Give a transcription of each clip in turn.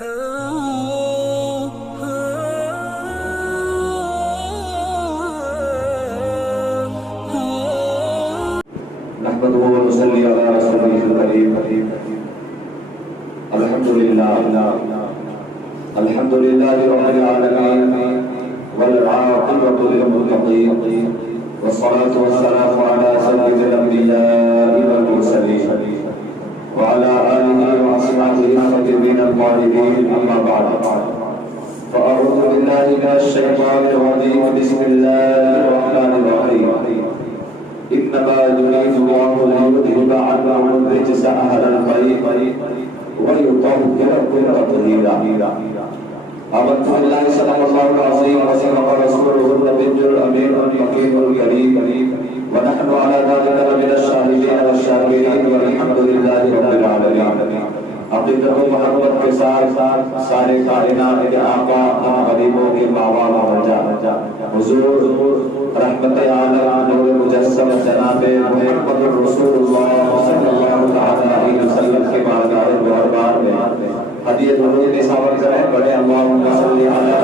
نحمده ونصلي على رسوله الكريم. الحمد لله رب العالمين والعاقبة للمتقين والصلاة والسلام على سيد الأنبياء والمرسلين وعلى آله وأصحابه الطيبين الطاهرين. أما بعد فأعوذ بالله من الشيطان الرجيم. بسم الله الرحمن الرحيم. إنما يريد الله ليذهب عنكم الرجس أهل البيت ويطهركم تطهيرا. آمنت بالله صدق الله العظيم وصدق رسوله النبي الأمين المكين الكريم ونحن على ذلك من الشاهدين والشاكرين والحمد لله رب العالمين. عقیدت و محبت کے ساتھ سارے کائنات کے آقا ہم غریبوں کے باوال رجا حضور رحمت عالم نور مجسم جناب محمد رسول اللہ صلی اللہ علیہ وسلم کے بارگاہ دربار میں ہدیہ درود نثار کریں. بڑے اللہم صلی علی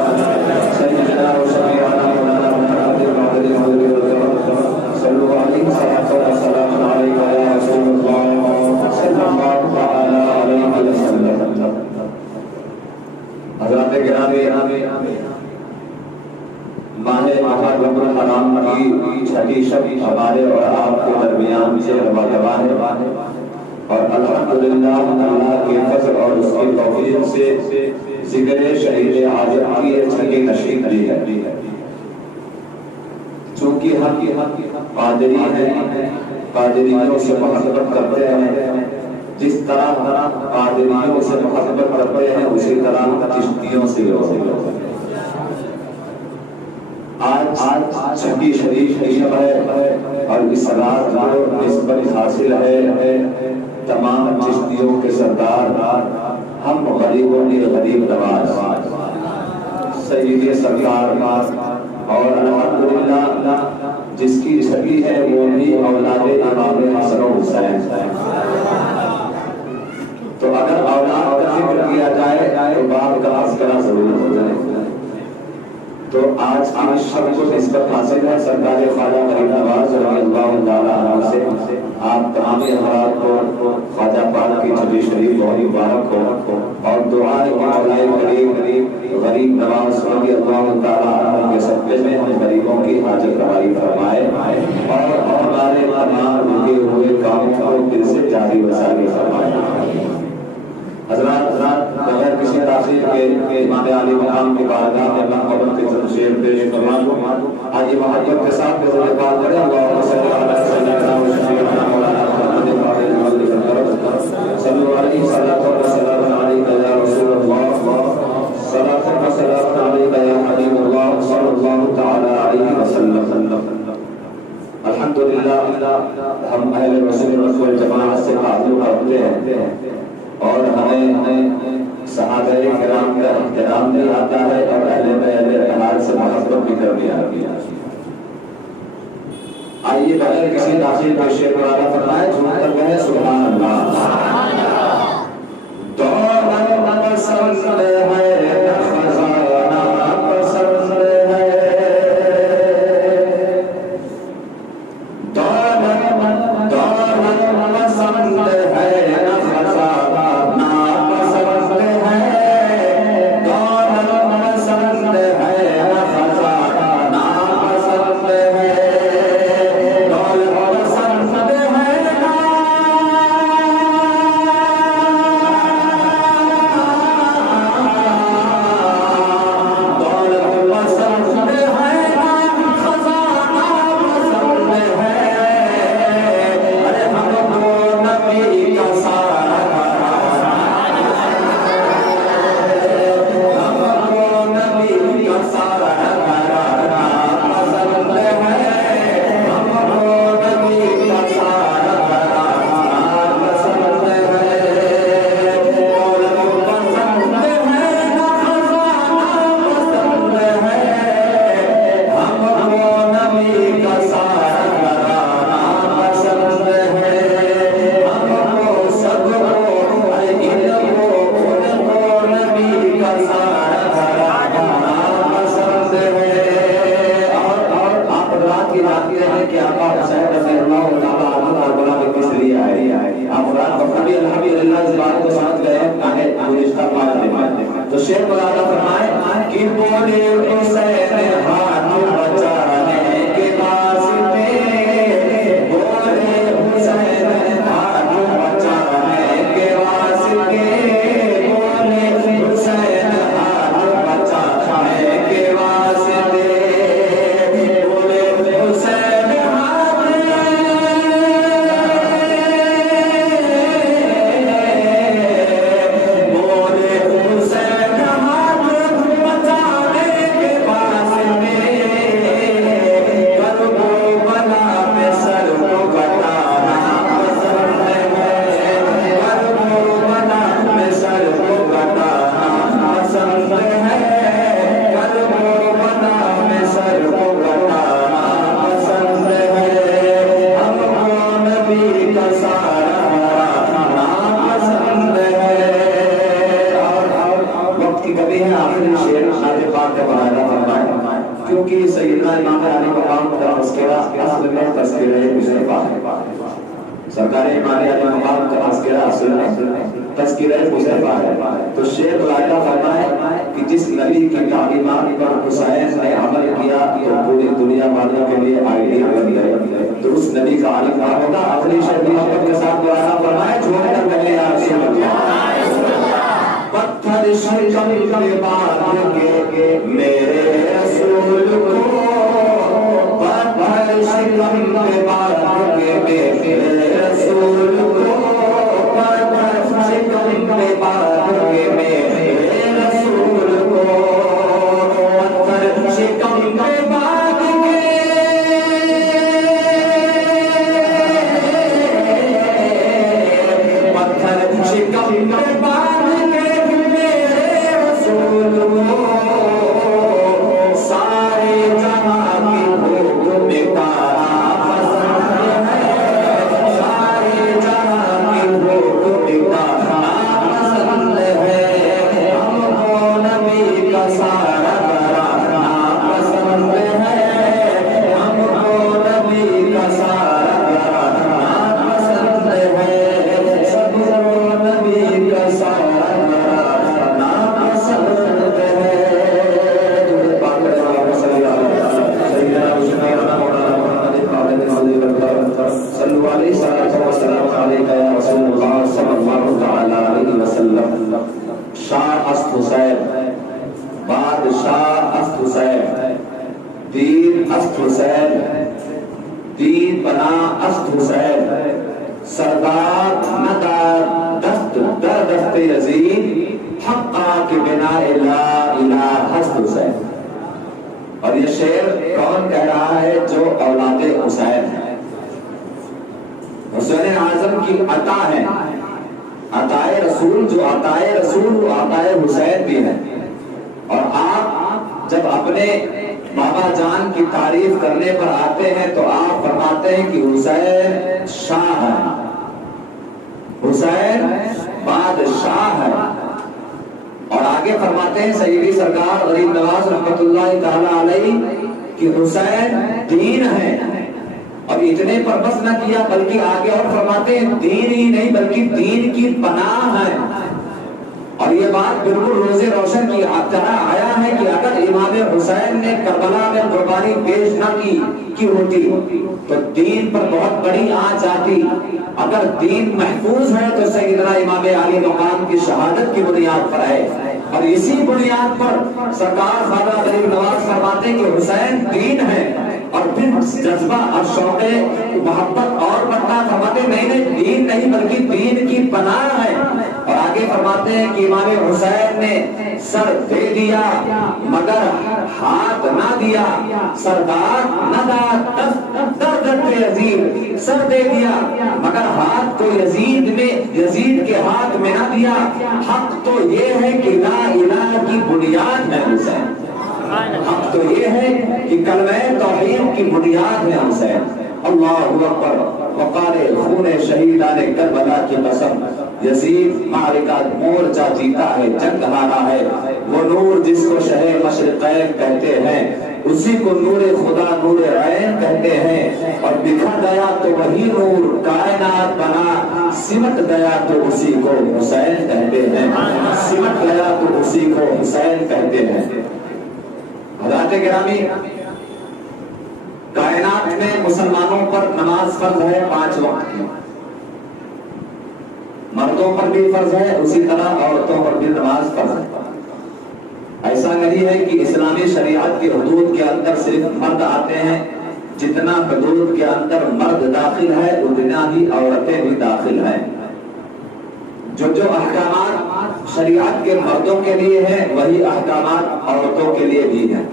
سیدنا و شفیعنا مولانا محمد صلو علیہ وسلم علیہ یا رسول اللہ صلی اللہ علیہ وسلم. حضرات گرامی، ماہ محرم الحرام کی چھٹی شب ہمارے اور آپ کے درمیان سے رواں ہے اور الحمدللہ اللہ کے فضل اور اس کی توفیق سے ذکر شہید اعظم کی چھٹی نشریح دی ہے. چونکہ ہم قادری ہیں، قادریوں سے محبت کرتے ہیں، جس طرح قادریوں سے محبت کرتے ہیں اسی طرح چشتیوں سے آج چھٹی شریف شب ہے اور اس رات کو نسبت حاصل ہے تمام چشتیوں کے سردار ہم غریبوں کے غریب نواز سید سرکار اور الحمدللہ جس کی چھٹی ہے وہ بھی اولاد امام حسن و حسین. تو اگر اولاد کا ذکر کیا جائے تو باپ کا تذکرہ ضرور ہو جائے. تو آج کی شب کو نسبت حاصل ہے سرکار خواجہ غریب نواز رضی اللہ تعالیٰ عنہ سے. آپ تمام حضرات کو خواجہ پاک کی چھٹی شریف بہت مبارک ہو اور دعا ہے کہ مولا کریم غریب نواز رضی اللہ تعالیٰ عنہ کے صدقے میں ہم غریبوں کی حاجت روائی فرمائے اور ہمارے تمام رکے ہوئے کاموں کو دل سے جاری و ساری فرمائے. حضرات بغیر کسی تاخیر کے امام علی مقام کی بارگاہ میں اللہ قبر کی شعر پیش فرماؤں. آج یہ محبت کے ساتھ بزرگ پاک کریں. اللہم صلی علی سیدنا و شفیعنا مولانا محمد صلی اللہ علیہ وسلم علیہ یا رسول اللہ صلاۃ و سلام علیک یا حبیب اللہ صلی اللہ تعالی علیہ وسلم. الحمدللہ ہم اہل رسول والجماعت سے تعلق رکھتے ہیں اور ہمیں صحابہ کرام کا احترام بھی آتا ہے اور اہل بیت اتحاد سے محبت بھی کرنی آتی ہے. آئیے بغیر کسی تاخیر کے شعر والا فرمائے جھوم کر کہیں سبحان اللہ. دور پسند ہے خزانہ پسند ہے دور پسند ہے شیر مولانا فرمائے کہ بولے حسین ہاتھ بچانے کے واسطے، بولے حسین ہاتھ بچانے کے واسطے، بولے حسین ہاتھ بچانے کے واسطے، بولے حسین ہاتھ، بولے حسین ہاتھ بچانے کے واسطے، کربلا میں سر کو کٹانا پسند ہے، کربلا میں سر کو کٹانا پسند ہے، کربلا میں سر کو کٹانا پسند ہے، ہم کو نبی کا سارا پسند ہے۔ اور وقت کی کمی ہے، آخری شعر نعت پاک کا مراجعہ فرمائیں، کیونکہ سیدنا امام علی مقام کا تذکرہ اصل میں تذکرہ مصطفیٰ ہے، سرکار امام علی مقام کا تذکرہ اصل میں تذکرہ مصطفیٰ ہے۔ تو شیخ لالا فرمائے کہ جس نبی کی تعلیمات پر حسین نے عمل کیا تو پوری دنیا والوں کے لیے آئیڈیا بن گئے، تو اس نبی کا عالم کیا ہوگا؟ اپنی شریف محبت کے ساتھ دوبارہ فرمائے، چھوڑ کر پہلے آپ سے پتھر شکم کے بعد کے میرے رسول کو، پتھر شکم کے بعد کے میرے رسول کو، پتھر شکم کے بعد کے میرے رسول کو، پتھر شکم کے بعد کے، پتھر شکم کے بعد سارے جہاں کی بھوک مٹانا پسند ہے، سارے جہاں کی بھوک مٹانا پسند ہے، ہم کو نبی کا سارا کرانا پسند ہے، ہم کو نبی کا سارا کرانا پسند ہے، سب کو نبی کا سارا کرانا پسند ہے۔ صلوا علیہ وسلم علیہ یا رسول اللہ صلی اللہ تعالی علیہ وسلم۔ شاہ است حسین، بادشاہ است حسین، دین است حسین، دین بنا است حسین، سردار ندار دست در دست یزید، حقا کے بنا لا الہ است حسین۔ اور یہ شعر کون کہہ رہا ہے؟ جو اولاد حسین ہے، حسین اعظم کی عطا ہے، عطائے رسول، جو عطائے رسول وہ عطائے حسین بھی ہے۔ اور آپ جب اپنے بابا جان کی تعریف کرنے پر آتے ہیں تو آپ فرماتے ہیں کہ حسین شاہ ہے، حسین بادشاہ ہے، اور آگے فرماتے ہیں سیدی سرکار غریب نواز رحمت اللہ تعالی علیہ کہ حسین دین ہے۔ اور اتنے پر بس نہ کیا بلکہ آگے اور فرماتے ہیں دین ہی نہیں بلکہ دین کی پناہ ہے۔ اور یہ بات بالکل روزے روشن کی طرح آیا ہے کہ اگر امام حسین نے کربلا میں قربانی پیش نہ کی ہوتی تو دین پر بہت بڑی آنچ آتی۔ اگر دین محفوظ ہے تو سیدنا امام علی مقام کی شہادت کی بنیاد پر ہے، اور اسی بنیاد پر سرکار خواجہ غریب نواز فرماتے ہیں کہ حسین دین ہے، اور پھر جذبہ اور شوق محبت اور بڑھتا، فرماتے نہیں دین نہیں بلکہ دین کی پناہ ہے۔ اور آگے فرماتے ہیں کہ امام حسین نے سر دے دیا مگر ہاتھ نہ دیا، سردار نہ داد یزید، سر دے دیا مگر ہاتھ تو یزید کے ہاتھ میں نہ دیا۔ حق تو یہ ہے کہ لا الہ کی بنیاد ہے حسین، حق تو یہ ہے کہ کلمہ توحید کی بنیاد ہے حسین۔ اللہ اکبر۔ وقال خون شہیدان کربلا کی قسم، یزید معرکہ مورچہ جیتا ہے، جنگ ہارا ہے، وہ نور جس کو شہ مشرقین کہتے ہیں، اسی کو نور خدا نور عین کہتے ہیں، اور بکھر گیا تو وہی نور کائنات بنا، سمٹ گیا تو اسی کو حسین کہتے ہیں، سمٹ گیا تو اسی کو حسین کہتے ہیں۔ حضرات گرامی، کائنات میں مسلمانوں پر نماز فرض ہے 5 وقت کی، مردوں پر بھی فرض ہے، اسی طرح عورتوں پر بھی نماز فرض ہے۔ ایسا نہیں ہے کہ اسلامی شریعت کی حدود کے اندر صرف مرد آتے ہیں، جتنا حدود کے اندر مرد داخل ہے اتنا ہی عورتیں بھی داخل ہیں۔ جو احکامات شریعت کے مردوں کے لیے ہیں وہی احکامات عورتوں کے لیے بھی ہیں،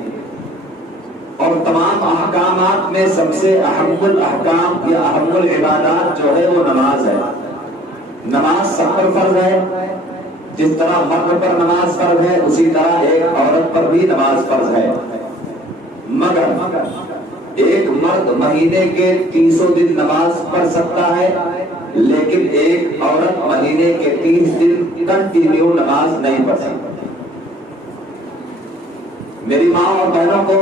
اور تمام احکامات میں سب سے اہم الاحکام یا اہم العبادات جو ہے وہ نماز ہے۔ نماز سب پر فرض ہے، جس طرح مرد پر نماز فرض ہے اسی طرح ایک عورت پر بھی نماز فرض ہے، مگر ایک مرد مہینے کے 300 دن نماز پڑھ سکتا ہے، لیکن ایک عورت مہینے کے 30 دن کنٹینیو نماز نہیں پڑھ سکتی۔ میری ماں اور بہنوں کو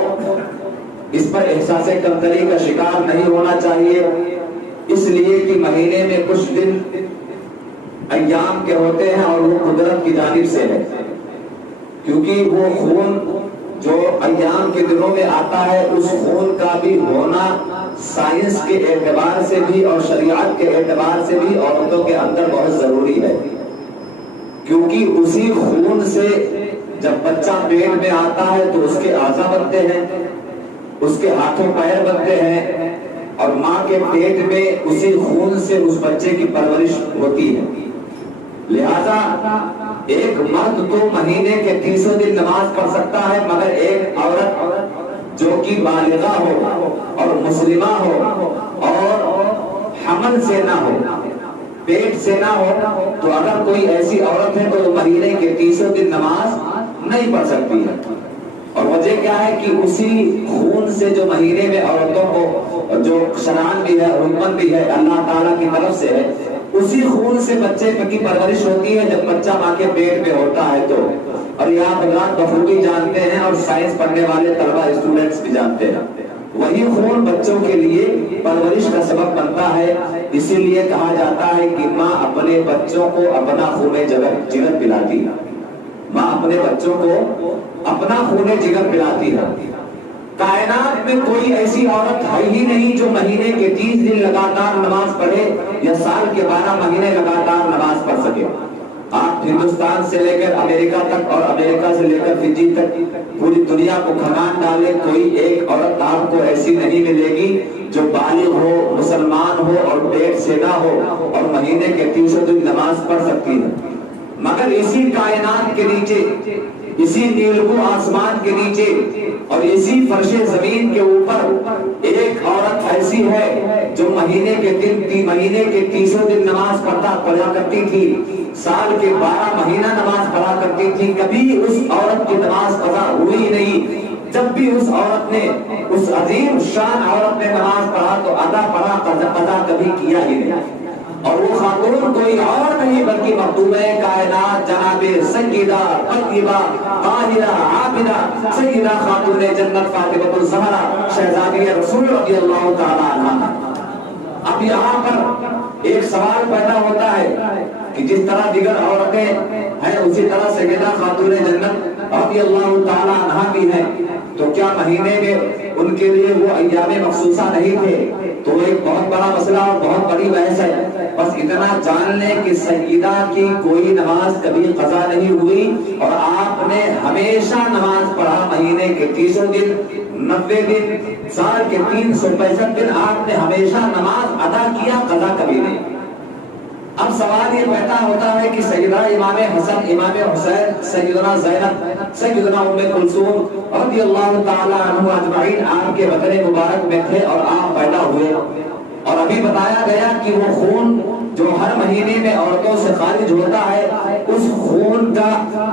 اس پر احساس کمتری کا شکار نہیں ہونا چاہیے، اس لیے کہ مہینے میں کچھ دن ایام کے ہوتے ہیں اور وہ قدرت کی جانب سے ہے، کیونکہ وہ خون جو ایام کے دنوں میں آتا ہے اس خون کا بھی ہونا سائنس کے اعتبار سے بھی اور شریعت کے اعتبار سے بھی عورتوں کے اندر بہت ضروری ہے، کیونکہ اسی خون سے جب بچہ پیٹ میں آتا ہے تو اس کے اعضاء بنتے ہیں، اس کے ہاتھوں پیر بنتے ہیں، اور ماں کے پیٹ میں اسی خون سے اس بچے کی پرورش ہوتی ہے۔ لہذا ایک مرد تو مہینے کے 300 دن نماز پڑھ سکتا ہے، مگر ایک عورت جو کہ بالغہ ہو اور مسلمہ ہو اور حمل سے نہ ہو، پیٹ سے نہ ہو، تو اگر کوئی ایسی عورت ہے تو مہینے کے 300 دن نماز نہیں پڑھ سکتی ہے۔ اور وجہ کیا ہے کہ اسی خون سے جو مہینے میں عورتوں کو جو شران بھی ہے، حکمت بھی ہے، اللہ تعالیٰ کی طرف سے ہے، اسی خون سے بچے کی پرورش ہوتی ہے جب بچہ ماں کے پیٹ میں ہوتا ہے تو۔ اور یہ آپ حضرات بخوبی جانتے ہیں اور سائنس پڑھنے والے طلبہ اسٹوڈنٹس بھی جانتے ہیں، وہی خون بچوں کے لیے پرورش کا سبب بنتا ہے۔ اسی لیے کہا جاتا ہے کہ ماں اپنے بچوں کو اپنا خون جگر پلاتی ہے، ماں اپنے بچوں کو اپنا خون جگر پلاتی ہے۔ کائنات میں کوئی ایسی عورت ہے ہی نہیں جو مہینے کے 30 دن لگاتار نماز پڑھے یا سال کے 12 مہینے لگاتار نماز پڑھ سکے۔ آپ ہندوستان سے لے کر امریکہ تک اور امریکہ سے لے کر فجی تک پوری دنیا کو کھنگان ڈالے، کوئی ایک عورت آپ کو ایسی نہیں ملے گی جو بالغ ہو، مسلمان ہو اور پیٹ سے نہ ہو اور مہینے کے 300 دن نماز پڑھ سکتی ہے۔ مگر اسی کائنات کے نیچے، اسی نیلگوں آسمان کے نیچے اور اسی فرش زمین کے اوپر ایک عورت ایسی ہے جو مہینے کے 300 دن نماز پڑھا کرتی تھی، سال کے 12 مہینہ نماز پڑھا کرتی تھی، کبھی اس عورت کی نماز قضا ہوئی نہیں۔ جب بھی اس عورت نے، اس عظیم شان عورت نے نماز پڑھا تو ادا پڑھا، قضا کبھی کیا ہی نہیں۔ اور وہ خاتون کوئی اور نہیں بلکہ مخدومہ کائنات جناب سیدہ طیبہ طاہرہ عابدہ سیدہ خاتون جنت فاطمہ الزہرا شہزادی رسول رضی اللہ تعالی عنہا۔ اب یہاں پر ایک سوال پیدا ہوتا ہے کہ جس طرح دیگر عورتیں ہیں اسی طرح سیدہ خاتون جنت رضی اللہ تعالی عنہا بھی ہیں، تو کیا مہینے میں ان کے لیے وہ ایام مخصوصہ نہیں تھے؟ تو ایک بہت بڑا مسئلہ اور بہت بڑی بحث ہے۔ بس اتنا جان لیں کہ سیدہ کی کوئی نماز کبھی قضا نہیں ہوئی اور آپ نے ہمیشہ نماز پڑھا، مہینے کے 300 دن، 90 دن، سال کے 365 دن آپ نے ہمیشہ نماز ادا کیا، قضا کبھی نہیں۔ اب سوال یہ پیدا ہوتا ہے کہ سیدہ امام حسن، امام حسین، سیدنا زینب، سیدنا ام کلثوم رضی اللہ تعالی عنہ اجمعین آپ کے بدن مبارک میں تھے اور آپ پیدا ہوئے، اور ابھی بتایا گیا کہ وہ خون جو ہر مہینے میں عورتوں سے خارج ہوتا ہے، اس خون کا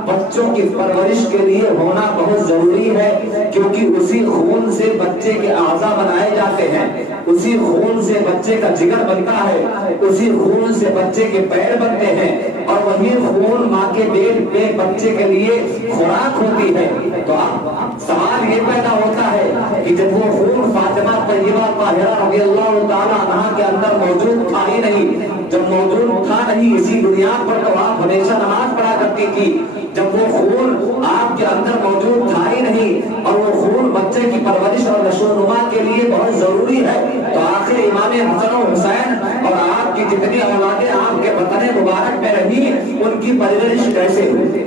بچوں کی پرورش کے لیے ہونا بہت ضروری ہے، کیونکہ اسی خون سے بچے کے اعضاء بنائے جاتے ہیں، اسی خون سے بچے کا جگر بنتا ہے، اسی خون سے بچے کے پیر بنتے ہیں، اور وہی خون ماں کے پیٹ میں بچے کے لیے خوراک ہوتی ہے۔ تو اب سوال یہ پیدا ہوتا ہے کہ جب وہ خون فاطمہ طیبہ طاہرہ رضی اللہ تعالی عنہا کے اندر موجود تھا ہی نہیں، جب موجود تھا نہیں اسی بنیاد پر تو آپ ہمیشہ نماز پڑھا کرتی تھی، جب وہ خون آپ کے اندر موجود تھا ہی نہیں اور وہ خون بچے کی پرورش اور نشو و نما کے لیے بہت ضروری ہے، تو آخر امام حسن و حسین اور آپ کی جتنی اولادیں آپ کے وطن مبارک میں رہی ان کی پرورش کیسے ہوئی،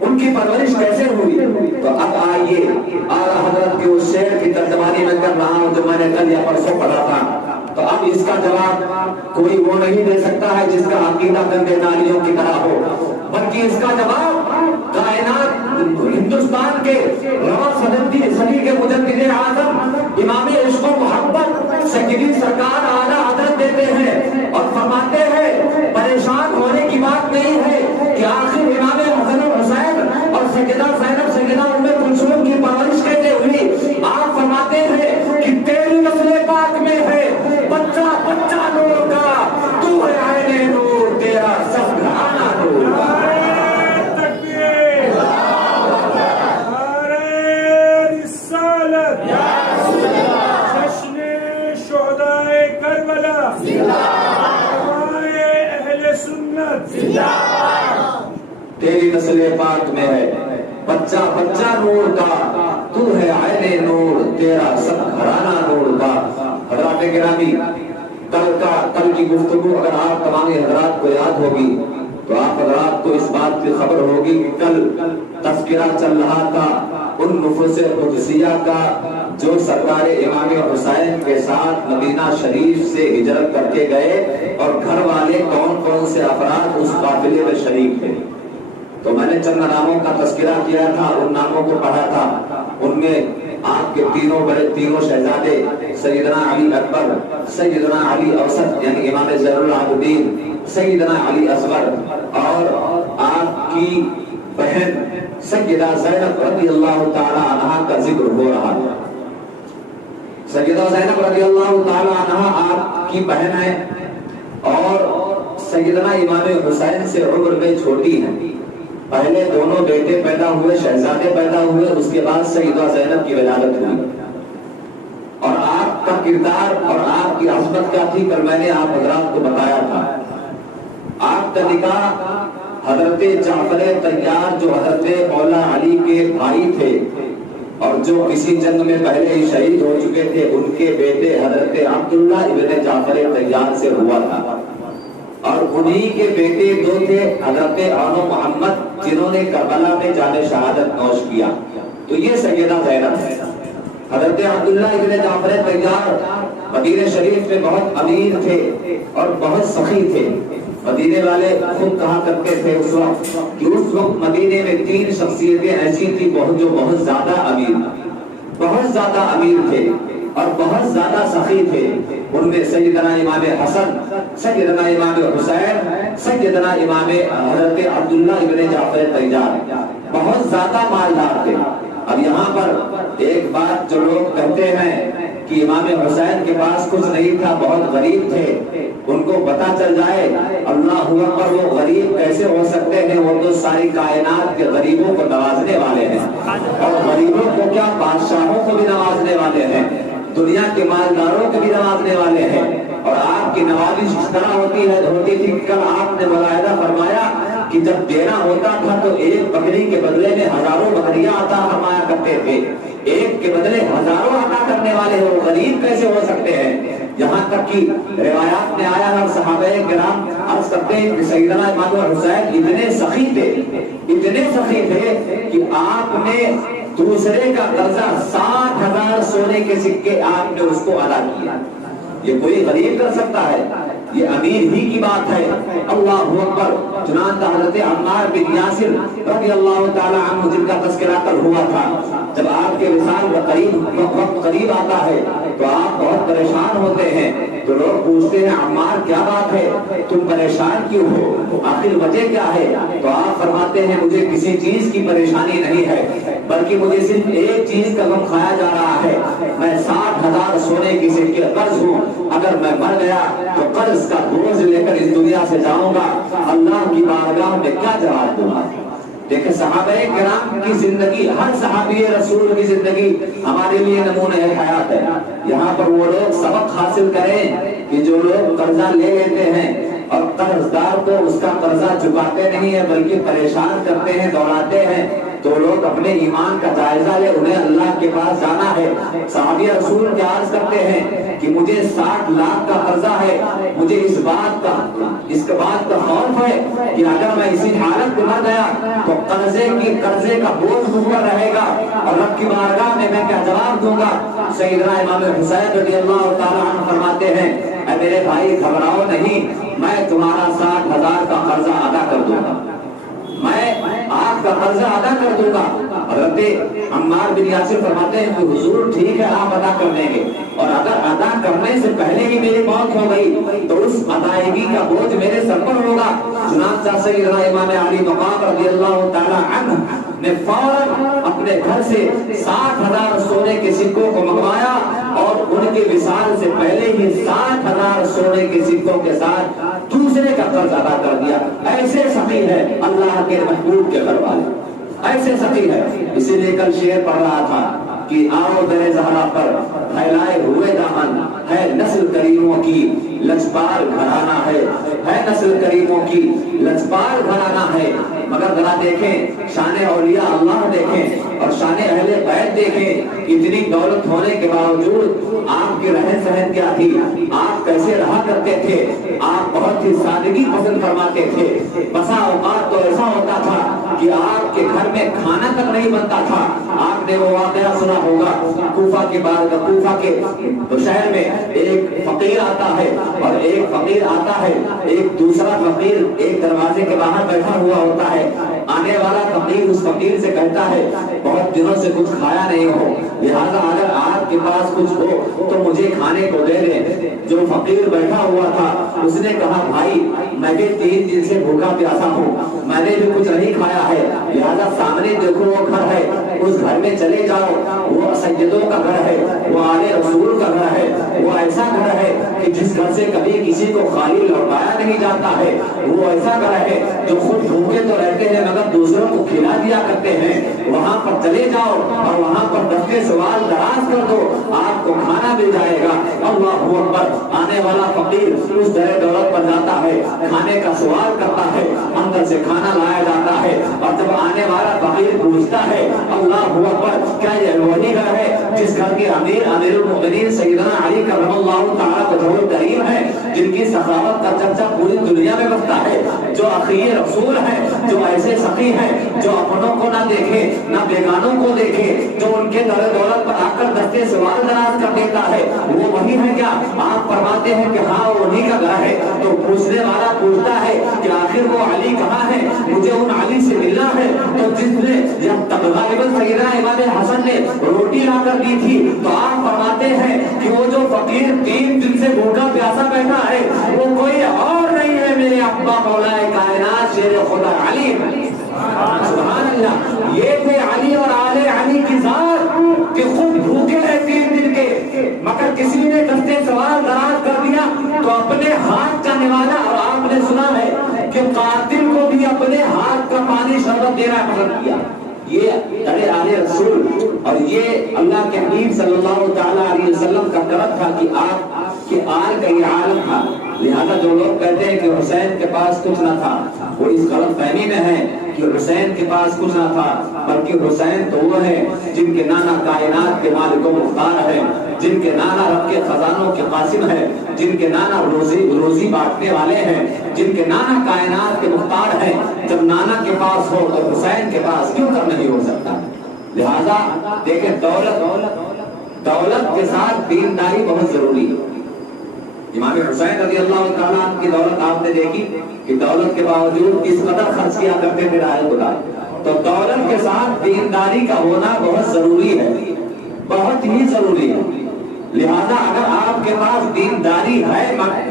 ان کی پرورش کیسے ہوئی؟ تو اب آئیے اعلیٰ حضرت کے اس شعر کی ترجمانی میں کر رہا ہوں جو میں نے کل یا پرسوں پڑھا تھا، تو اب اس کا جواب کوئی وہ نہیں دے سکتا ہے جس کا عقیدہ گندے نالیوں کی طرح ہو، بلکہ اس کا جواب کائنات ہندوستان کے رواں صدی کے مجدد اعظم امام عشق و محبت سیدی سرکار اعلیٰ حضرت دیتے ہیں اور فرماتے ہیں پریشان ہونے کی بات نہیں ہے کہ آخر امام حسن و حسین اور سیدہ زینب سیدہ ام کلثوم کی پرورش کیسے ہوئی؟ آپ فرماتے ہیں کہ تیری نسل پاک میں ہے بچہ بچہ نور کا، تو ہے عین نور، تیرا سب گھرانا نور کا۔ تیری نسل پاک میں ہے بچہ بچہ نور کا، تو ہے عین نور، تیرا سب گھرانہ نور کا۔ حضرات گرامی، کل کی گفتگو اگر آپ تمام حضرات کو یاد ہوگی تو آپ حضرات کو اس بات کی خبر ہوگی کہ کل تذکرہ چل رہا تھا ان نفوس قدسیہ کا جو سرکار امام حسین کے ساتھ مدینہ شریف سے ہجرت کر کے گئے، اور گھر والے کون کون سے افراد اس قافلے میں شریک تھے۔ تو میں نے چند ناموں کا تذکرہ کیا تھا، ان ناموں کو پڑھا تھا، ان میں آپ کے تینوں شہزادے سیدنا علی اکبر، سیدنا علی اوسط یعنی امام زین العابدین، سیدنا علی اصغر اور آپ کی بہن سیدہ زینب رضی اللہ تعالی عنہا کا ذکر ہو رہا ہے۔ سیدہ زینب رضی اللہ تعالی عنہا آپ کی بہن ہے اور سیدنا امام حسین سے عمر میں چھوٹی ہیں۔ پہلے دونوں بیٹے پیدا ہوئے، شہزادے پیدا ہوئے، اس کے بعد سیدہ زینب کی ولادت ہوئی، اور آپ کا کردار اور آپ کی عظمت کیا تھی کل میں نے آپ حضرات کو بتایا تھا۔ آپ کا نکاح حضرت جعفر طیار جو حضرت مولا علی کے بھائی تھے اور جو کسی جنگ میں پہلے ہی شہید ہو چکے تھے، ان کے بیٹے حضرت عبداللہ ابن جعفر طیار سے ہوا تھا، اور انہی کے بیٹے دو تھے حضرت عون محمد جنہوں نے کربلا میں جان شہادت نوش کیا۔ تو یہ سیدہ زینب ہے۔ حضرت عبداللہ ابن جعفر طیار مدینہ شریف میں بہت امیر تھے اور بہت سخی تھے۔ مدینے والے خود کہا کرتے تھے اس وقت کہ اس وقت مدینے میں تین شخصیتیں ایسی تھی جو بہت زیادہ امیر تھے اور بہت زیادہ سخی تھے۔ ان میں سیدنا امام حسن، سیدنا امام حسین، سیدنا امام حضرت عبداللہ ابن جعفر طیار بہت زیادہ مالدار تھے۔ اب یہاں پر ایک بات جو لوگ کہتے ہیں کہ امام حسین کے پاس کچھ نہیں تھا، بہت غریب تھے، ان کو پتا چل جائے اللہ اکبر وہ غریب کیسے ہو سکتے ہیں، وہ تو ساری کائنات کے غریبوں کو نوازنے والے ہیں، اور غریبوں کو کیا بادشاہوں کو بھی نوازنے والے ہیں، دنیا کے مالداروں کو بھی نوازنے والے ہیں۔ اور آپ کی نوازش اس طرح ہوتی تھی، کل آپ نے ملاحظہ فرمایا کہ جب دینا ہوتا تھا تو ایک بکری کے بدلے میں ہزاروں بکریاں عطا فرمایا کرتے تھے، ایک کے بدلے ہزاروں عطا کرنے والے وہ غریب کیسے ہو سکتے ہیں؟ یہاں تک کہ روایات میں آیا ہے، صحابہ کرام عرض کرتے ہیں کہ سیدنا امام حسین اتنے سخی تھے کہ آپ نے دوسرے کا قرضہ 60,000 سونے کے سکے آپ نے اس کو ادا کیا۔ یہ کوئی غریب کر سکتا ہے؟ یہ امیر ہی کی بات ہے۔ اللہ اکبر۔ چنانچہ حضرت عمار بن یاسر رضی اللہ تعالی عنہ جن کا تذکرہ کل ہوا تھا، جب آپ کے وصال کا وقت قریب آتا ہے تو آپ بہت پریشان ہوتے ہیں، تو لوگ پوچھتے ہیں عمار کیا بات ہے، تم پریشان کیوں ہو، آخر وجہ کیا ہے؟ تو آپ فرماتے ہیں مجھے کسی چیز کی پریشانی نہیں ہے، بلکہ مجھے صرف ایک چیز کا غم کھایا جا رہا ہے، میں 60,000 سونے کی سکے قرض ہوں، اگر میں مر گیا تو قرض کا بوجھ لے کر اس دنیا سے جاؤں گا، اللہ کی بارگاہ میں کیا جواب دوں گا؟ دیکھیں صحابہ کرام کی زندگی، ہر صحابی رسول کی زندگی ہمارے لیے نمونہ حیات ہے۔ یہاں پر وہ لوگ سبق حاصل کریں کہ جو لوگ قرضہ لے لیتے ہیں اور قرض دار کو اس کا قرضہ چکاتے نہیں ہے بلکہ پریشان کرتے ہیں، دوڑاتے ہیں، تو لوگ اپنے ایمان کا جائزہ لے، انہیں اللہ کے پاس جانا ہے۔ صحابی رسول کیا عرض کرتے ہیں کہ مجھے 60 لاکھ کا قرضہ ہے، مجھے اس بات کا خوف ہے کہ اگر میں اسی حالت میں مر گیا تو قرضے کا بوجھ مجھ پر رہے گا اور رب کی بارگاہ میں کیا جواب دوں گا۔ سیدنا امام حسین رضی اللہ تعالیٰ عنہ فرماتے ہیں اے میرے بھائی گھبراؤ نہیں، میں تمہارا 60,000 کا قرضہ ادا کر دوں گا، میں آپ کا قرضہ ادا کر دوں گا۔ حضرت عمار بن یاسر فرماتے ہیں کہ حضور ٹھیک ہے آپ ادا کر دیں گے، اور اگر ادا کرنے سے پہلے ہی میری موت ہو گئی تو اس ادائیگی کا بوجھ میرے سر پر ہوگا۔ چنانچہ سیدنا امام علی مقام رضی اللہ تعالی عنہ نے فوراً اپنے گھر سے 60,000 سونے کے سکوں کو منگوایا اور ان کے وصال سے پہلے ہی 60,000 سونے کے سکوں کے ساتھ دوسرے کا قرض ادا کر دیا۔ ایسے سخی ہے اللہ کے محبوب کے گھر والے، ایسے سخی ہے۔ اسی لیے کل شعر پڑھ رہا تھا کہ آؤ در زہرا پر پھیلائے ہوئے دامن، ہے نسل کریموں کی لجپال گھرانہ ہے نسل کریموں کی لجپال گھرانہ ہے۔ مگر ذرا دیکھیں شان اولیاء اللہ دیکھیں اور شان اہل بیت دیکھیں، اتنی دولت ہونے کے باوجود آپ کی رہن سہن کیا تھی، آپ کیسے رہا کرتے تھے، آپ بہت ہی سادگی پسند فرماتے تھے۔ بسا اوقات تو ایسا ہوتا تھا کہ آپ کے گھر میں کھانا تک نہیں بنتا تھا۔ آپ نے وہ واقعہ سنا ہوگا کوفہ کے شہر میں ایک فقیر آتا ہے اور ایک فقیر آتا ہے، ایک دوسرا فقیر ایک دروازے کے باہر بیٹھا ہوا ہوتا ہے۔ آنے والا فقیر اس فقیر سے کہتا ہے بہت دنوں سے کچھ کھایا نہیں ہو، لہذا اگر آپ کے پاس کچھ ہو تو مجھے کھانے کو دے دیں۔ جو فقیر بیٹھا ہوا تھا اس نے کہا بھائی میں بھی 3 دن سے بھوکا پیاسا ہوں، میں نے بھی کچھ نہیں کھایا ہے، لہذا سامنے دیکھو وہ گھر ہے، اس گھر میں چلے جاؤ، وہ سیدوں کا گھر ہے، وہ آل رسول کا گھر ہے، وہ ایسا گھر ہے کہ جس گھر سے کبھی کسی کو خالی لوٹایا نہیں جاتا ہے، وہ ایسا گھر ہے جو خود بھوکے تو رہتے ہیں مگر دوسروں کو کھلا دیا کرتے ہیں۔ وہاں پر چلے جاؤ اور وہاں پر دفتے سوال دراز کر دو، آپ کو کھانا مل جائے گا۔ اللہ اکبر۔ آنے والا فقیر اس در دولت پر جاتا ہے، کھانے کا سوال کرتا ہے، اندر سے کھانا لایا جاتا ہے، اور جب آنے والا فقیر پوچھتا ہے اللہ اکبر کیا یہ وہی گھر ہے جس گھر کے امیر المؤمنین سیدنا علی کرم اللہ تعالیٰ وجہہ کریم ہے، جن کی سخاوت کا چرچا پوری دنیا میں بستا ہے، جو اخی رسول ہے، جو ایسے سخی ہیں جو اپنوں کو نہ دیکھے نہ بیگانوں کو دیکھے، جو ان کے در دولت پر آ کر دستے سوال دراز کر دیتا ہے، وہ وہی ہے کیا؟ آپ فرماتے ہیں کہ ہاں وہ انہی کا گھر ہے۔ تو پوچھنے والا پوچھتا ہے کہ آخر وہ علی کہاں ہے، مجھے ان علی سے ملنا ہے تو جس نے غالباً سیدنا امام حسن نے روٹی لا کر دی تھی، تو آپ فرماتے ہیں کہ وہ جو فقیر 3 دن سے بھوکا پیاسا بیٹھا ہے وہ کوئی اور نہیں ہے میرے ابا مولا کائنات شیر خدا علی۔ سبحان اللہ۔ یہ تھے علی اور آل علی کی ذات کہ خود بھوکے رہے 3 دن کے، مگر کسی نے دستے سوال دراز کر دیا تو اپنے ہاتھ کا نوالا، اور آپ نے سنا ہے کہ قاتل کو بھی اپنے ہاتھ کا پانی شربت دینا پسند کیا۔ یہ ارے آل رسول اور یہ اللہ کے حبیب صلی اللہ تعالیٰ علیہ وسلم کا کرم تھا کہ آپ کے آل کا یہ عالم تھا۔ لہذا جو لوگ کہتے ہیں کہ حسین کے پاس کچھ نہ تھا وہ اس غلط فہمی میں ہے کہ حسین کے پاس کچھ نہ تھا، بلکہ حسین تو وہ ہے جن کے نانا کائنات کے مالک و مختار ہے، جن کے نانا رب کے خزانوں کے قاسم ہے، جن کے نانا روزی بانٹنے والے ہیں، جن کے نانا کائنات کے مختار ہیں۔ جب نانا کے پاس ہو تو حسین کے پاس کیوں کر نہیں ہو سکتا؟ لہذا دیکھیں دولت کے ساتھ دینداری بہت ضروری ہے۔ امام حسین رضی اللہ تعالیٰ عنہ کی دولت آپ نے دیکھی کہ دولت کے باوجود کس قدر خرچ کیا کرتے تھے رائے خدا، تو دولت کے ساتھ دینداری کا ہونا بہت ضروری ہے، بہت ہی ضروری ہے۔ لہذا اگر آپ کے پاس دینداری ہے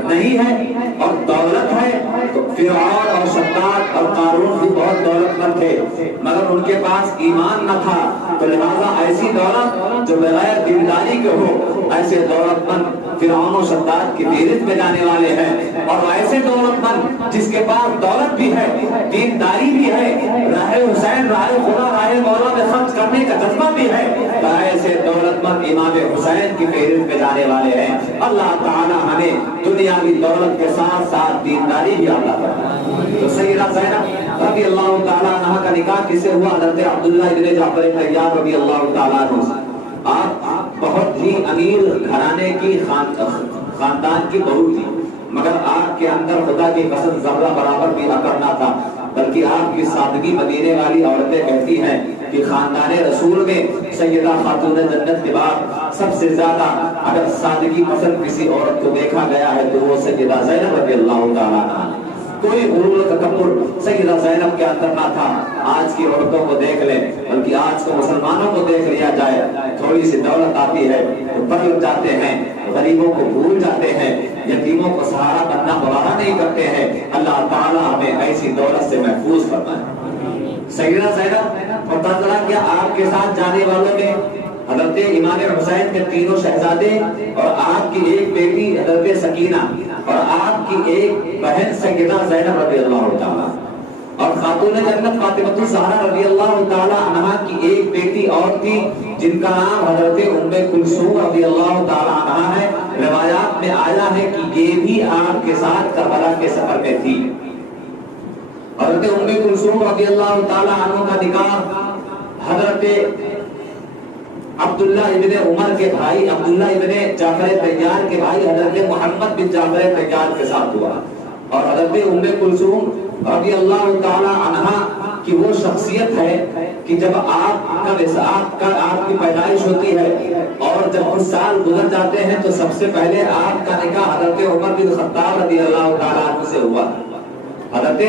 نہیں ہے اور دولت ہے تو فرعون اور شداد اور قارون بھی بہت دولت مند تھے مگر ان کے پاس ایمان نہ تھا، تو لہذا ایسی دولت جو بغیر دینداری کے ہو، ایسے دولت مند فرعون و شداد کی فہرست میں جانے والے ہیں، اور ایسے دولت مند جس کے پاس دولت بھی ہے، دینداری بھی ہے، راہ حسین، راہ خدا، راہ مولا میں خرچ کرنے کا جذبہ بھی ہے، تو ایسے دولت مند امام حسین کی فہرست میں جانے والے ہیں۔ اللہ تعالی ہمیں دنیاوی دولت کے ساتھ ساتھ دینداری بھی عطا فرمائے۔ تو سیدہ زینب رضی اللہ تعالیٰ عنہ کا نکاح کس سے ہوا؟ حضرت عبداللہ ابن جعفر طیار رضی اللہ تعالیٰ عنہ سے۔ آپ بہت ہی امیر گھرانے کی خاندان کی بہو تھی، مگر آپ کے اندر خدا کی قسم ذرہ برابر بھی عقل نہ تھا، بلکہ آپ کی سادگی مدینے والی عورتیں کہتی ہیں کہ خاندان رسول میں سیدہ خاتون جنت کے بعد سب سے زیادہ اگر سادگی پسند کسی عورت کو دیکھا گیا ہے تو وہ سیدہ زینب رضی اللہ تعالیٰ عنہ۔ کوئی غرور و تکبر سیدہ زینب کے اندر نہ تھا۔ آج کی عورتوں کو دیکھ لیں، بلکہ آج کو مسلمانوں کو دیکھ لیا جائے، تھوڑی سی دولت آتی ہے تو بدل جاتے ہیں، غریبوں کو بھول جاتے ہیں، یتیموں کو سہارا بننا گوارا نہیں کرتے ہیں۔ اللہ تعالیٰ ہمیں ایسی دولت سے محفوظ فرمائے۔ سیدہ زینب پتہ چلا کہ آپ کے ساتھ جانے والوں میں حضرت امام حسین کے تینوں شہزادے اور آپ کی ایک بیٹی حضرت سکینہ اور آپ کی ایک بہن سیدہ زینب رضی اللہ تعالیٰ اور خاتون جنت فاطمہ الزہرا رضی اللہ تعالیٰ عنہا کی ایک بیٹی اور تھی جن کا نام حضرت ام کلثوم رضی اللہ تعالیٰ عنہا ہے۔ روایات میں آیا ہے کہ یہ بھی آپ کے ساتھ کربلا کے سفر میں تھی۔ حضرت ام کلثوم رضی اللہ تعالیٰ عنہ کا نکاح حضرت عبداللہ ابن عمر کے بھائی عبداللہ ابن جعفر طیار کے بھائی حضرت محمد بن جعفر طیار کے ساتھ ہوا، اور حضرت ام کلثوم رضی اللہ تعالی عنہا کی وہ شخصیت ہے کہ جب آپ کی پیدائش ہوتی ہے اور جب کچھ سال گزر جاتے ہیں تو سب سے پہلے آپ کا نکاح حضرت عمر بن خطاب رضی اللہ تعالی عنہ سے ہوا، حضرت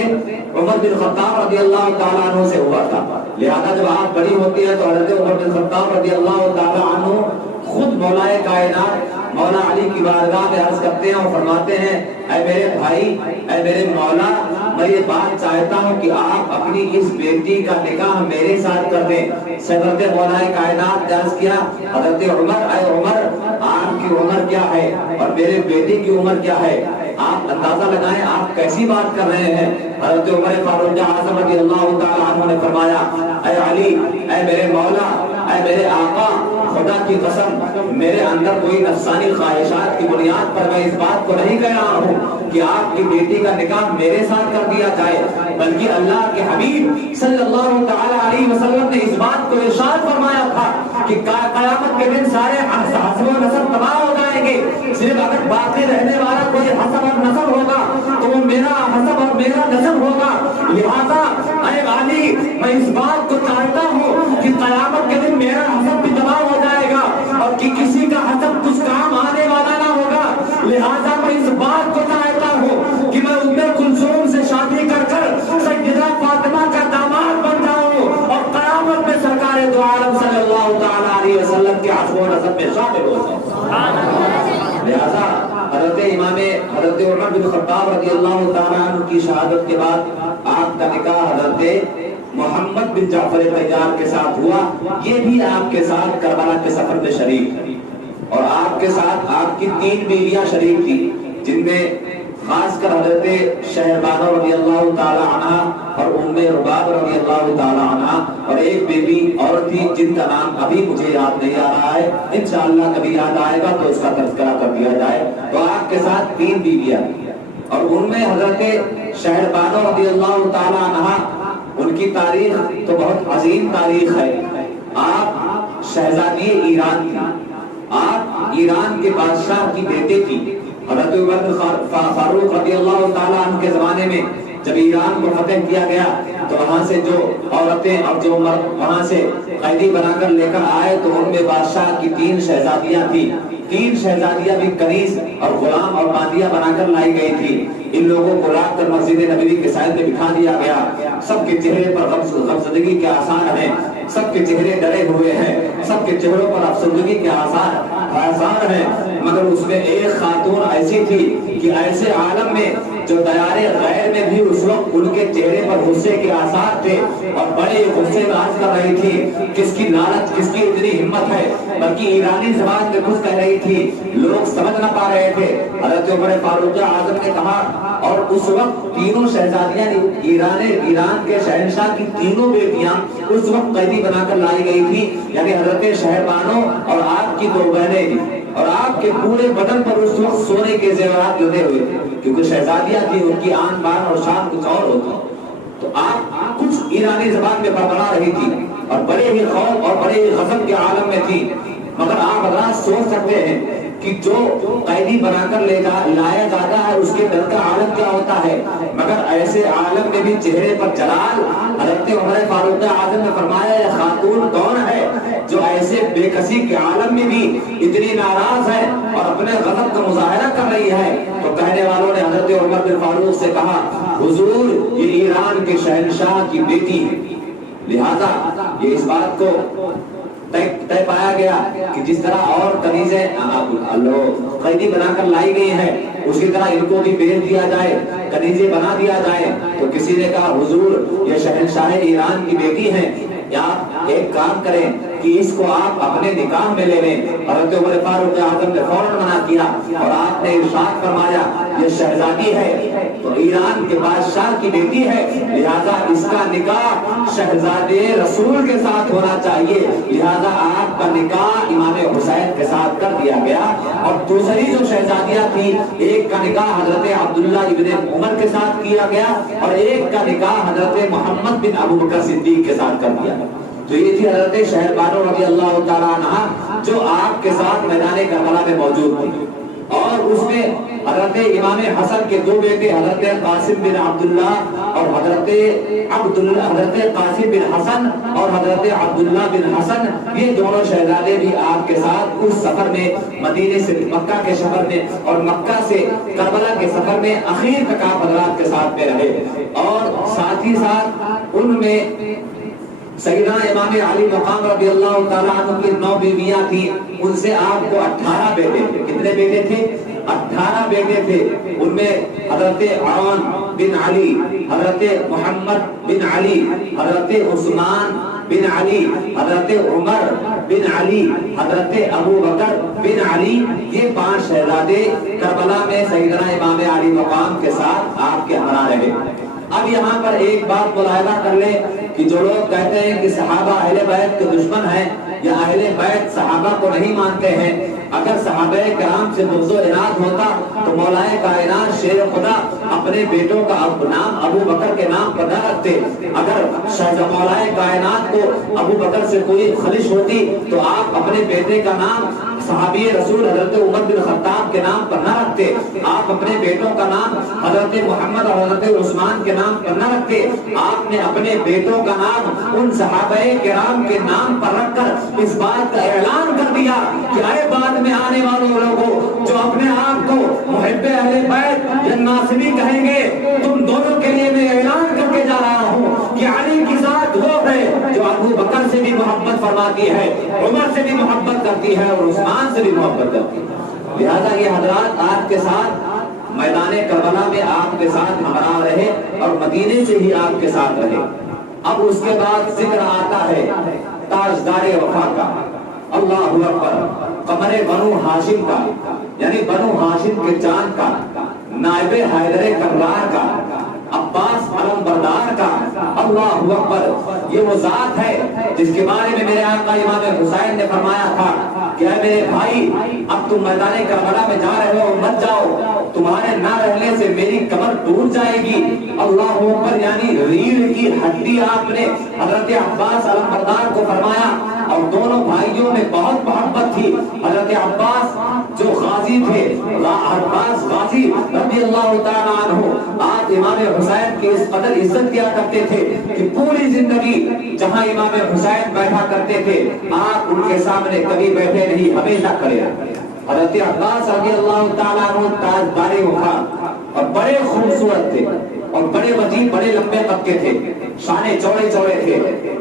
عمر بن خطاب رضی اللہ تعالیٰ عنہ سے ہوا تھا۔ لہذا جب آپ بڑی ہوتی ہے تو حضرت عمر بن خطاب رضی اللہ تعالیٰ عنہ خود مولا کائنات مولا علی کی بارگاہ میں عرض کرتے ہیں اور فرماتے ہیں، اے میرے بھائی، اے میرے مولا، میں یہ بات چاہتا ہوں کہ آپ اپنی اس بیٹی کا نکاح میرے ساتھ کر دیں۔ حضرت مولا کائنات نے عرض کیا، حضرت عمر، اے عمر، آپ کی عمر کیا ہے اور میرے بیٹی کی عمر کیا ہے؟ آپ اندازہ لگائیں آپ کیسی بات کر رہے ہیں۔ حضرت عمر فاروق اعظم رضی اللہ تعالیٰ عنہ نے فرمایا، اے علی، اے میرے مولا، اے میرے آقا، خدا کی قسم میرے اندر کوئی نفسانی خواہشات کی بنیاد پر میں اس بات کو نہیں کہہ رہا ہوں کہ آپ کی بیٹی کا نکاح میرے ساتھ کر دیا جائے، بلکہ اللہ کے حبیب صلی اللہ تعالیٰ علیہ وسلم نے اس بات کو ارشاد فرمایا تھا کہ قیامت کے دن سارے حسب و نسب تباہ ہو جائیں گے، صرف اگر باقی رہنے والا کوئی حسب اور نسب ہوگا تو وہ میرا حسب اور میرا نسب ہوگا۔ لہذا اے علی، میں اس بات کو چاہتا ہوں کہ قیامت کے دن میرا حسب بھی تباہ ہو جائے گا اور کہ کسی کا حسب کچھ کام آنے والا نہ ہوگا۔ لہذا میں اس بات کو چاہتا ہوں کہ میں ام کلثوم سے شادی کر کر سیدہ فاطمہ کا داماد بن جاؤں اور قیامت میں سرکار دو عالم صلی اللہ تعالیٰ علیہ وسلم کے حسب و نسب میں شامل ہو جاؤں۔ لہذا حضرت عمر بن خطاب رضی اللہ تعالیٰ عنہ کی شہادت کے بعد آپ کا نکاح حضرت محمد بن جعفر طیار کے ساتھ ہوا، یہ بھی آپ کے ساتھ کربلا کے سفر میں شریک، اور آپ کے ساتھ آپ کی 3 بیویاں شریک تھی، جن میں خاص کر حضرت شہربانو رضی اللہ تعالی عنہ اور ام رباب رضی اللہ تعالی عنہ، اور ایک بیوی اور تھی جن کا نام ابھی مجھے یاد نہیں آ رہا ہے، انشاءاللہ کبھی یاد آئے گا تو اس کا تذکرہ کر دیا جائے۔ تو آپ کے ساتھ 3 بیویاں، اور ان میں حضرت شہربانو رضی اللہ تعالی عنہ، ان کی تاریخ تو بہت عظیم تاریخ ہے۔ آپ شہزادی ایران تھی، آپ ایران کے بادشاہ کی بیٹے تھی۔ حضرت عمر فاروق رضی اللہ تعالیٰ عنہ کے زمانے میں جب ایران کو فتح کیا گیا تو وہاں سے جو عورتیں اور جو مرد وہاں سے قیدی بنا کر لے کر آئے تو ان میں بادشاہ کی 3 شہزادیاں تھیں۔ 3 شہزادیاں بھی کنیز اور غلام اور باندیاں بنا کر لائی گئی تھی۔ ان لوگوں کو لا کر مسجد نبوی کے سائے میں بٹھا دیا گیا، سب کے چہرے پر غمزدگی کے آثار ہیں۔ سب کے چہرے ڈرے ہوئے ہیں، سب کے چہروں پر افسردگی کے آثار ہیں، مگر اس میں ایک خاتون ایسی تھی کہ ایسے عالم میں جو دیار غیر میں بھی اس وقت ان کے چہرے پر غصے کے آثار تھے اور بڑے غصے باز کر رہی تھی، کس کی لالچ، کس کی اتنی ہمت ہے، بلکہ ایرانی زبان میں کچھ کہہ رہی تھی، لوگ سمجھ نہ پا رہے تھے۔ حضرت عمر فاروق اعظم نے کہا، اور اس وقت تینوں شہزادیاں ایران کے شہنشاہ کی تینوں بیٹیاں اس وقت قیدی بنا کر لائی گئی تھی، یعنی حضرت شہربانو اور آپ کی دو بہنیں، اور آپ کے پورے بدن پر اس وقت سونے کے زیورات جڑے ہوئے تھے، کیونکہ شہزادیاں تھی، ان کی آن بان اور شان کچھ اور ہوتی، تو آپ کچھ ایرانی زبان میں بڑبڑا رہی تھی اور بڑے ہی خوف اور بڑے ہی غضب کے عالم میں تھی۔ مگر آپ حضرات سوچ سکتے ہیں کہ جو قیدی بنا کر لایا جاتا ہے اس کے دل کا عالم کیا ہوتا ہے، مگر ایسے عالم میں بھی چہرے پر جلال۔ حضرت عمر فاروق اعظم نے فرمایا، یہ خاتون کون ہے جو ایسے بے کسی کے عالم میں بھی اتنی ناراض ہے اور اپنے غضب کا مظاہرہ کر رہی ہے؟ تو کہنے والوں نے حضرت عمر بن فاروق سے کہا، حضور یہ ایران کے شہنشاہ کی بیٹی ہے، لہذا یہ اس بات کو طے پایا گیا کہ جس طرح اور کنیزیں قیدی بنا کر لائی گئی ہیں اس کی طرح ان کو بھی بھیج دیا جائے، کنیزیں بنا دیا جائے۔ تو کسی نے کہا، حضور یہ شہنشاہ ایران کی بیٹی ہیں، آپ ایک کام کریں کہ اس کو آپ اپنے نکاح میں لے لیں۔ حضرت عمر فاروق اعظم نے فوراً منع کیا اور آپ نے ارشاد فرمایا، یہ شہزادی ہے تو ایران کے بادشاہ کی بیٹی ہے، لہذا اس کا نکاح شہزادے رسول کے ساتھ ہونا چاہیے، لہذا آپ کا نکاح امام حسین کے ساتھ کر دیا گیا۔ اور دوسری جو شہزادیاں تھی، ایک کا نکاح حضرت عبداللہ ابن عمر کے ساتھ کیا گیا اور ایک کا نکاح حضرت محمد بن ابو بکر صدیق کے ساتھ کر دیا گیا۔ تو یہ تھی حضرت شہربانو رضی اللہ تعالیٰ عنہ جو آپ کے ساتھ میدان کربلا میں موجود تھی، اور اس میں حضرت امام حسن کے دو بیٹے حضرت قاسم بن عبداللہ اور حضرت قاسم بن حسن اور حضرت عبداللہ بن حسن، یہ دونوں شہزادے بھی آپ کے ساتھ اس سفر میں، مدینے سے مکہ کے سفر میں اور مکہ سے کربلا کے سفر میں اخیر تک آپ حضرات کے ساتھ میں رہے۔ اور ساتھ ہی ساتھ ان میں سیدنا امام علی مقام رضی اللہ تعالیٰ عنہ کی 9 بیویاں تھیں، ان سے آپ کو 18 بیٹے تھے۔ کتنے بیٹے تھے؟ 18 بیٹے تھے۔ ان میں حضرت عون بن علی، حضرت محمد بن علی، حضرت عثمان بن علی، حضرت عمر بن علی، حضرت ابو بکر بن علی، یہ 5 شہزادے کربلا میں سیدنا امام علی مقام کے ساتھ آپ کے ہمراہ رہے۔ اب یہاں پر ایک بات ملاحظہ کر لیں کہ جو لوگ کہتے ہیں کہ صحابہ اہل بیت کے دشمن ہیں یا اہل بیت صحابہ کو نہیں مانتے ہیں، اگر صحابہ کرام سے بغض و عناد ہوتا تو مولا کائنات شیر خدا اپنے بیٹوں کا نام ابو بکر کے نام پر نہ رکھتے۔ اگر مولا کائنات کو ابو بکر سے کوئی خلش ہوتی تو آپ اپنے بیٹے کا نام صحابی رسول حضرت عمر بن خطاب کے نام پر نہ رکھتے، آپ اپنے بیٹوں کا نام حضرت محمد اور حضرت عثمان کے نام پر نہ رکھتے، آپ نے اپنے بیٹوں کا نام ان صحابہ کرام کے نام پر رکھ کر اس بات کا اعلان کر دیا کہ اے بعد میں آنے والوں لوگوں جو اپنے آپ کو محب اہل بیت یا ناصری کہیں گے، تم دونوں کے لیے میں اعلان کر کے جا رہا ہوں کہ علی کی ذات وہ ہے جو ابو بکر سے بھی محبت فرماتی ہے، عمر سے بھی محبت کرتی ہے اور عثمان سے بھی محبت کرتی ہے۔ لہذا یہ حضرات آپ کے ساتھ میدان کربلا میں آپ کے ساتھ ہمراہ رہے اور مدینے سے ہی آپ کے ساتھ رہے۔ اب اس کے بعد ذکر آتا ہے تاجدار وفا کا، اللہ اکبر، قمر بنو ہاشم کا، یعنی بنو ہاشم کے چاند کا، نائب حیدر کرار کا، عباس علم بردار کا، اللہ اکبر، یہ وہ ذات ہے جس کے بارے میں میرے آقا امام حسین نے فرمایا تھا کہ اے میرے بھائی، اب تم میدان کربلا میں جا رہے ہو، مت جاؤ، تمہارے نہ رہنے سے میری کمر ٹوٹ جائے گی۔ اللہ اکبر، یعنی ریڑھ کی ہڈی آپ نے حضرت عباس علم بردار کو فرمایا، اور دونوں بھائیوں میں بہت محبت تھی۔ حضرت عباس جو غازی تھے، عباس غازی رضی اللہ تعالیٰ عنہ، آپ امام حسین کی اس قدر عزت کیا کرتے تھے کہ پوری زندگی جہاں امام حسین بیٹھا کرتے تھے آپ ان کے سامنے کبھی بیٹھے نہیں، ہمیشہ کھڑے رہتے۔ حضرت عباس رضی اللہ تعالیٰ عنہ تاجدار وفا اور بڑے خوبصورت تھے، اور بڑے وزیر بڑے لمبے قد کے تھے، شانے چوڑے چوڑے تھے،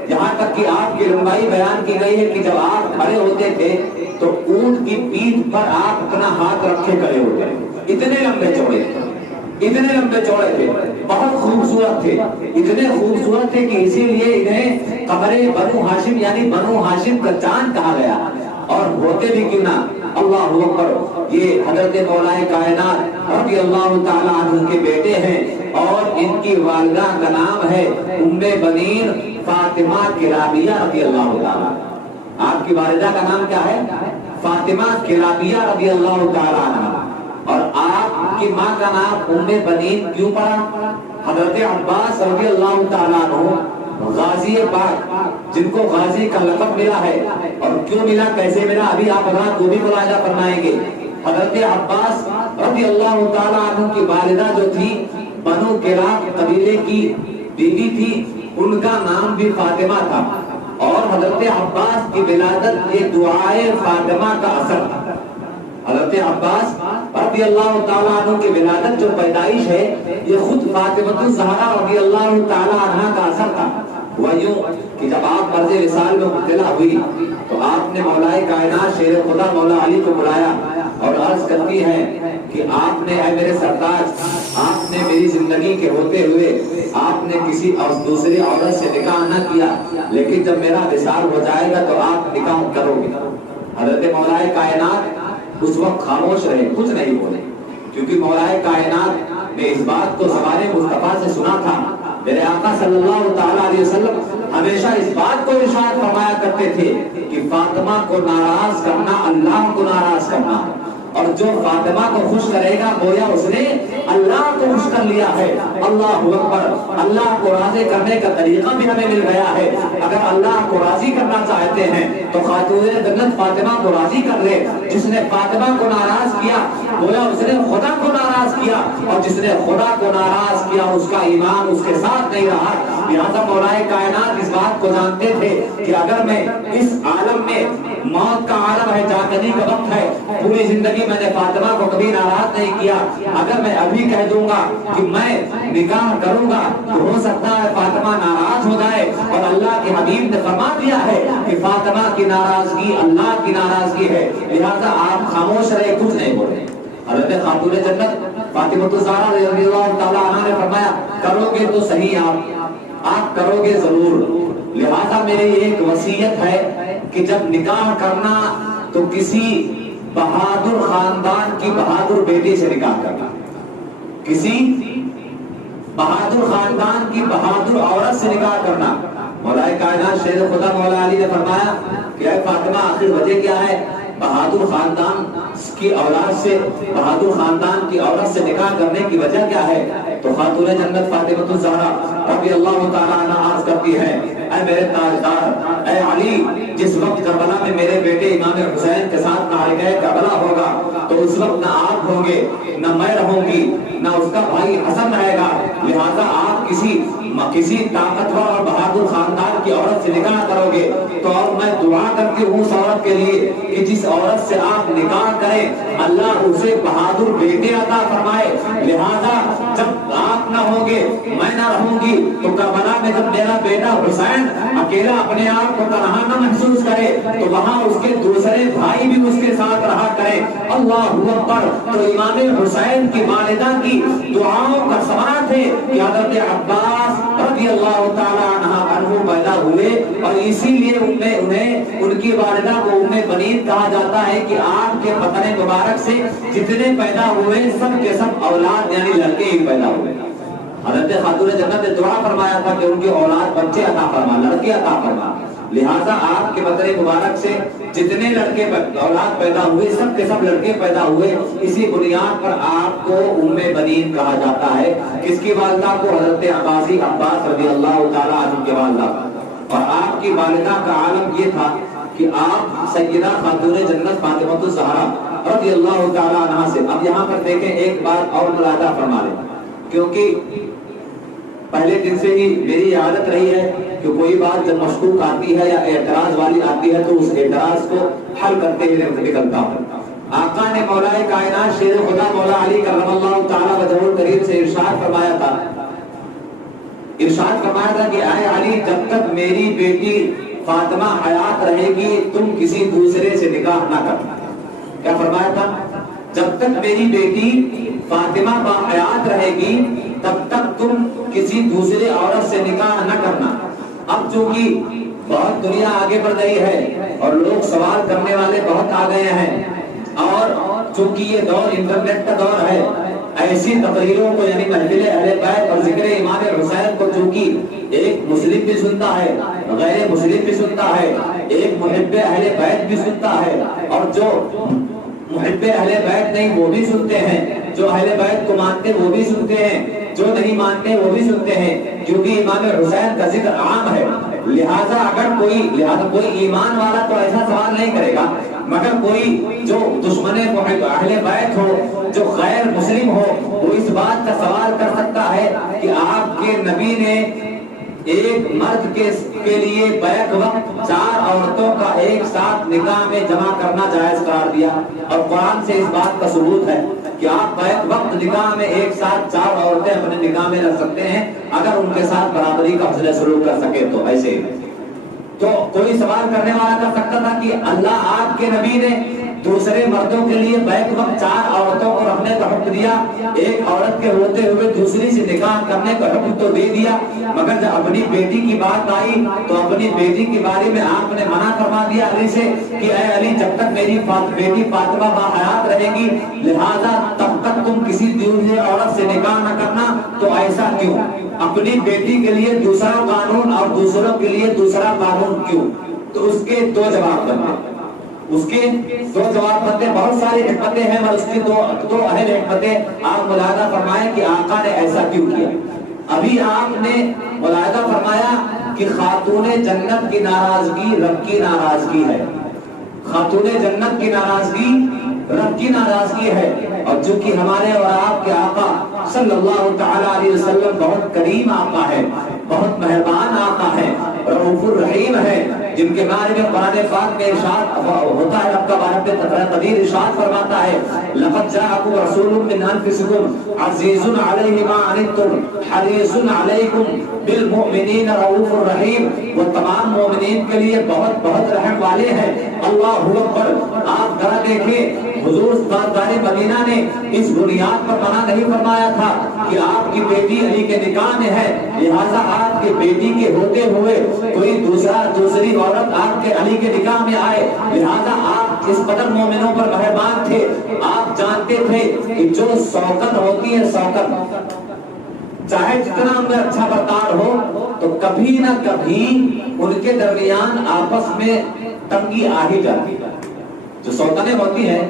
یہاں تک کہ آپ کی لمبائی بیان کی گئی ہے کہ جب آپ کھڑے ہوتے تھے تو اونٹ کی پیٹھ پر آپ اپنا ہاتھ رکھے کھڑے ہوتے تھے، اتنے لمبے چوڑے تھے، بہت خوبصورت تھے، اتنے خوبصورت تھے کہ اسی لیے انہیں قمر بنو ہاشم یعنی بنو ہاشم کا چاند کہا گیا۔ اور ہوتے بھی کیوں نہ، اللہ اکبر، یہ حضرت مولا کائنات رضی اللہ تعالی عنہ کے بیٹے ہیں اور ان کی والدہ کا نام ہے ام بنین فاطمہ کلابیہ رضی اللہ تعالی۔ آپ کی والدہ کا نام کیا ہے؟ فاطمہ کلابیہ رضی اللہ تعالی عنہ۔ اور آپ کی ماں کا نام ام بنین کیوں پڑا؟ حضرت عباس رضی اللہ تعالی عنہ غازی پاک، جن کو غازی کا لقب ملا ہے، اور کیوں ملا، کیسے ملا، ابھی آپ حضرات کو بھی ملاحظہ فرمائیں گے۔ حضرت عباس رضی اللہ تعالی عنہ کی والدہ جو تھی بنو کلاب قبیلے کی بیوی تھی، ان کا نام بھی فاطمہ تھا، اور حضرت عباس کی ولادت یہ دعائے فاطمہ کا اثر تھا۔ حضرت عباس رضی اللہ تعالیٰ عنہ کی ولادت جو پیدائش ہے یہ خود فاطمہ الزہرا رضی اللہ تعالیٰ عنہ کا اثر تھا۔ وہ یوں کہ جب آپ مرض وصال میں مبتلا ہوئی تو آپ نے مولا کائنات شیر خدا مولا علی کو بلایا اور عرض کرتی ہے کہ آپ نے، اے میرے سردار، آپ نے میری زندگی کے ہوتے ہوئے آپ نے کسی دوسری عورت سے نکاح نہ کیا، لیکن جب میرا وصال ہو جائے گا تو آپ نکاح کرو گے۔ حضرت مولا کائنات اس وقت خاموش رہے، کچھ نہیں بولے، کیونکہ مولا کائنات نے اس بات کو زبان مصطفیٰ سے سنا تھا۔ میرے آقا صلی اللہ تعالیٰ علیہ وسلم ہمیشہ اس بات کو ارشاد فرمایا کرتے تھے کہ فاطمہ کو ناراض کرنا اللہ کو ناراض کرنا، اور جو فاطمہ کو خوش کرے گا گویا اس نے اللہ کو خوش کر لیا ہے۔ اللہ اکبر، اللہ کو راضی کرنے کا طریقہ بھی ہمیں مل گیا ہے۔ اگر اللہ کو راضی کرنا چاہتے ہیں تو خاتون جنت فاطمہ کو راضی کر لے۔ جس نے فاطمہ کو ناراض کیا گویا اس نے خدا کو ناراض کیا، اور جس نے خدا کو ناراض کیا اس کا ایمان اس کے ساتھ نہیں رہا۔ لہذا مولا کائنات اس بات کو جانتے تھے کہ اگر میں اس عالم میں، موت کا عالم ہے، جاگنے کا وقت ہے، پوری زندگی میں نے فاطمہ کو کبھی ناراض نہیں کیا، اگر میں ابھی کہہ دوں گا کہ میں نکاح کروں گا تو ہو سکتا ہے فاطمہ ناراض ہو جائے، اور اللہ کے حبیب نے فرما دیا ہے کہ فاطمہ کی ناراضگی اللہ کی ناراضگی ہے، لہذا آپ خاموش رہے، کچھ نہیں بولے۔ حضرت خاتون جنت فاطمہ الزہرا رضی اللہ تعالی عنہا نے فرمایا کرو گے تو صحیح، آپ کرو گے ضرور، لہذا میری ایک وصیت ہے کہ جب نکاح کرنا تو کسی بہادر خاندان کی بہادر بیٹی سے نکاح کرنا، کسی بہادر خاندان کی بہادر عورت سے نکاح کرنا۔ مولا کائنات شیر خدا مولا علی نے فرمایا کہ اے فاطمہ، آخر وجہ کیا ہے؟ بہادر خاندان کی اولاد سے، بہادر خاندان کی عورت سے نکاح کرنے کی وجہ کیا ہے؟ تو خاتون جنت فاطمہ الزہرا رضی اللہ تعالیٰ عنہ عرض کرتی ہے، اے میرے تاجدار، اے علی، جس وقت کربلا میں میرے بیٹے امام حسین کے ساتھ معرکہ کربلا ہوگا تو اس وقت نہ آپ ہوں گے، نہ میں رہوں گی، نہ اس کا بھائی حسن رہے گا، لہذا آپ کسی طاقتور اور بہادر خاندان کی عورت سے نکاح کرو گے تو اور میں دعا کرتی ہوں اس عورت کے لیے کہ جس عورت سے آپ نکاح کریں اللہ اسے بہادر بیٹے عطا فرمائے۔ لہذا جب آپ نہ ہوں گے، میں نہ رہوں گی، تو کربلا میں جب میرا بیٹا حسین اکیلا اپنے آپ کو تنہا نہ محسوس کرے تو وہاں اس کے دوسرے بھائی بھی اس کے ساتھ رہا کرے۔ اللہ اکبر۔ تو امام حسین کی والدہ کی دعاؤں کا ثمرہ تھے کہ حضرت عباس رضی اللہ تعالیٰ عنہ پیدا ہوئے، اور اسی لیے انہیں ان کی والدہ کو ام بنین کہا جاتا ہے کہ آپ کے بطن مبارک سے جتنے پیدا ہوئے سب کے سب اولاد یعنی لڑکے ہی پیدا ہوئے۔ حضرت خاتون جنت نے دعا فرمایا تھا کہ ان کی اولاد بچے عطا فرما، لڑکے عطا فرما، لہذا آپ کے بطن مبارک سے جتنے لڑکے اولاد پیدا ہوئے سب کے سب لڑکے پیدا ہوئے، اسی بنیاد پر آپ کو ام بنین کہا جاتا ہے۔ کس کی والدہ کو؟ حضرت عباس رضی اللہ تعالیٰ عنہ کی والدہ۔ اور آپ کی والدہ کا عالم یہ تھا کہ آپ سیدہ خاتون جنت فاطمہ الزہرا رضی اللہ تعالیٰ عنہ سے، اب یہاں پر دیکھیں ایک بات اور ملاحظہ فرما لیں، کیونکہ پہلے دن سے ہی میری عادت رہی ہے کہ کوئی بات جب مشکوک آتی ہے یا اعتراض والی آتی ہے تو اس اعتراض کو حل کرتے ہوئے نکلتا ہوں۔ آقا نے مولا کائنات شیر خدا مولا علی کرم اللہ تعالیٰ وجہہ الکریم سے ارشاد فرمایا تھا ارشاد فرمایا تھا کہ اے علی جب تک میری بیٹی فاطمہ حیات رہے گی تم کسی دوسرے سے نکاح نہ کرنا. کیا فرمایا تھا؟ جب تک میری بیٹی فاطمہ باحیات رہے گی تب تک تم کسی دوسرے عورت سے نکاح نہ کرنا. اب چونکہ بہت دنیا آگے بڑھ گئی ہے اور لوگ سوال کرنے والے بہت آ گئے ہیں، اور چونکہ یہ دور انٹرنیٹ کا دور ہے، ایسی تقریروں کو یعنی محفل اہل بیت اور ذکر امام حسین کو چونکہ ایک مسلم بھی سنتا ہے، غیر مسلم بھی سنتا ہے، ایک محب اہل بیت بھی سنتا ہے، اور جو محب اہل بیت نہیں وہ بھی سنتے ہیں، جو اہل بیت کو مانتے وہ بھی سنتے ہیں، جو نہیں مانتے وہ بھی سنتے ہیں، کیونکہ امام حسین کا ذکر عام ہے. لہذا اگر کوئی ایمان والا تو ایسا سوال نہیں کرے گا، مگر کوئی جو دشمن اہل بیت ہو، جو غیر مسلم ہو، وہ اس بات کا سوال کر سکتا ہے کہ آپ کے نبی نے ایک مرد کے لیے بیک وقت 4 عورتوں کا ایک ساتھ نکاح میں جمع کرنا جائز قرار دیا، اور قرآن سے اس بات کا ثبوت ہے کہ آپ بیک وقت نکاح میں ایک ساتھ 4 عورتیں اپنے نکاح میں رکھ سکتے ہیں اگر ان کے ساتھ برابری کا حسن سلوک کر سکے تو. ایسے تو کوئی سوال کرنے والا کر سکتا تھا کہ اللہ آپ کے نبی نے دوسرے مردوں کے لیے بیک وقت 4 عورتوں کو رکھنے کا حکم دیا، ایک عورت کے ہوتے ہوئے دوسری سے نکاح کرنے کا حکم تو دے دیا، مگر جب اپنی بیٹی کی بات آئی تو اپنی بیٹی کے بارے میں آپ نے منع فرما دیا علی سے کہ اے علی جب تک میری بیٹی فاطمہ باحیات رہے گی لہذا تب تک تم کسی دوسرے عورت سے نکاح نہ کرنا. تو ایسا کیوں؟ اپنی بیٹی کے لیے دوسرا قانون اور دوسروں کے لیے دوسرا قانون کیوں؟ تو اس کے 2 جواب بنتے. بہت ساری حکمتیں ہیں، اور اس کی دو اہم حکمتیں آپ ملاحظہ فرمائیں کہ آقا نے ایسا کیوں کیا. ابھی آپ نے ملاحظہ فرمایا کہ خاتون جنت کی ناراضگی رب کی ناراضگی ہے. خاتون جنت کی ناراضگی رب کی ناراضگی ہے، اور چونکہ ہمارے اور آپ کے آقا صلی اللہ تعالی علیہ وسلم بہت کریم آقا ہے، بہت مہربان آقا ہے، رؤوف الرحیم ہے، جن کے بارے میں قرآن پاک میں ارشاد ہوتا ہے، رب کا بارے میں قدیر ارشاد فرماتا ہے لقد جاءکم رسول من انفسکم عزیز علیہ ما عنتم حریص علیکم بالمؤمنین رؤوف الرحیم. وہ تمام مومنین کے لیے بہت بہت رحم والے ہیں. اللہ اکبر. آپ ذرا دیکھیں حضور سردار مدینہ نے اس بنیاد پر منع نہیں فرمایا تھا کہ آپ کی بیٹی علی کے نکاح میں ہے لہذا آپ کی بیٹی کے ہوتے ہوئے کوئی دوسری عورت آپ کے علی کے نکاح میں آئے لہذا آپ اس قدر مومنوں پر مہربان تھے. آپ جانتے تھے کہ جو سوکن ہوتی ہے سوکن چاہے جتنا ان میں اچھا برتاؤ ہو تو کبھی نہ کبھی ان کے درمیان آپس میں تنگی آ ہی جاتی ہے. جو سوتنیں ہوتی ہیں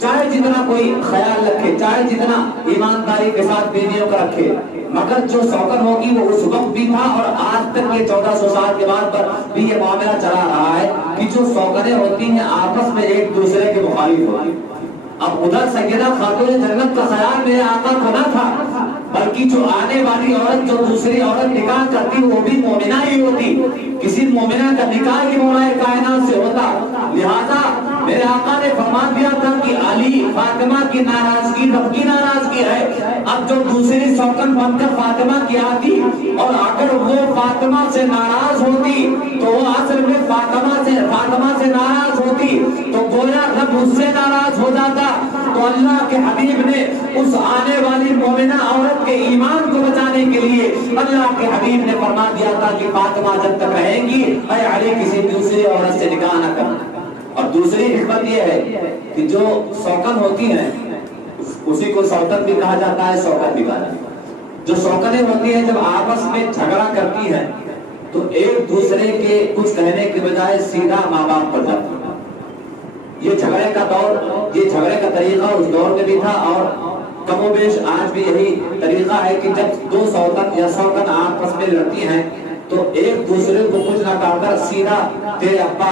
چاہے جتنا کوئی خیال رکھے، چاہے جتنا ایمانداری کے ساتھ بیویوں کا رکھے، مگر جو سوکن ہوگی وہ اس وقت بھی تھا اور آج تک یہ 1400 سال کے بعد پر بھی یہ معاملہ چلا رہا ہے کہ جو سوکنیں ہوتی ہیں آپس میں ایک دوسرے کے مخالف ہوتی ہیں. اب ادھر سیدہ خاتون جنت کا خیال میرے آقا کو نہ تھا، بلکہ جو آنے والی عورت جو دوسری عورت نکاح کرتی وہ بھی مومنہ ہی ہوتی، کسی مومنہ کا نکاح ہی مولا کائنات سے ہوتا. لہذا میرے آقا نے فرما دیا تھا کہ علی فاطمہ کی ناراضگی رب کی ناراضگی ہے. اب جو دوسری سوکن بن کر فاطمہ کی آتی اور اگر وہ فاطمہ سے ناراض ہوتی تو وہ اصل میں فاطمہ سے ناراض ہوتی تو گویا رب اس سے ناراض ہو جاتا. تو اللہ کے حبیب نے اس آنے والی مومنہ عورت کے ایمان کو بچانے کے لیے اللہ کے حبیب نے فرما دیا تھا کہ فاطمہ جب تک رہیں گی اے علی کسی دوسری عورت سے نکاح نہ کرنا. اور دوسری حکمت یہ ہے کہ جو سوکن ہوتی ہیں اسی کو سوکن بھی کہا جاتا ہے، سوکن بھی کہا جاتا ہے. جو سوکنیں ہوتی ہیں جب آپس میں جھگڑا کرتی ہیں تو ایک دوسرے کے کچھ کہنے کے بجائے سیدھا ماں باپ پر جاتی ہیں. یہ جھگڑے کا دور، یہ جھگڑے کا طریقہ اس دور میں بھی تھا اور کم و بیش آج بھی یہی طریقہ ہے کہ جب دو سوکن یا سوکن آپس میں لڑتی ہیں تو ایک دوسرے کو کچھ نہ کہہ کر سیدھا تیرے ابا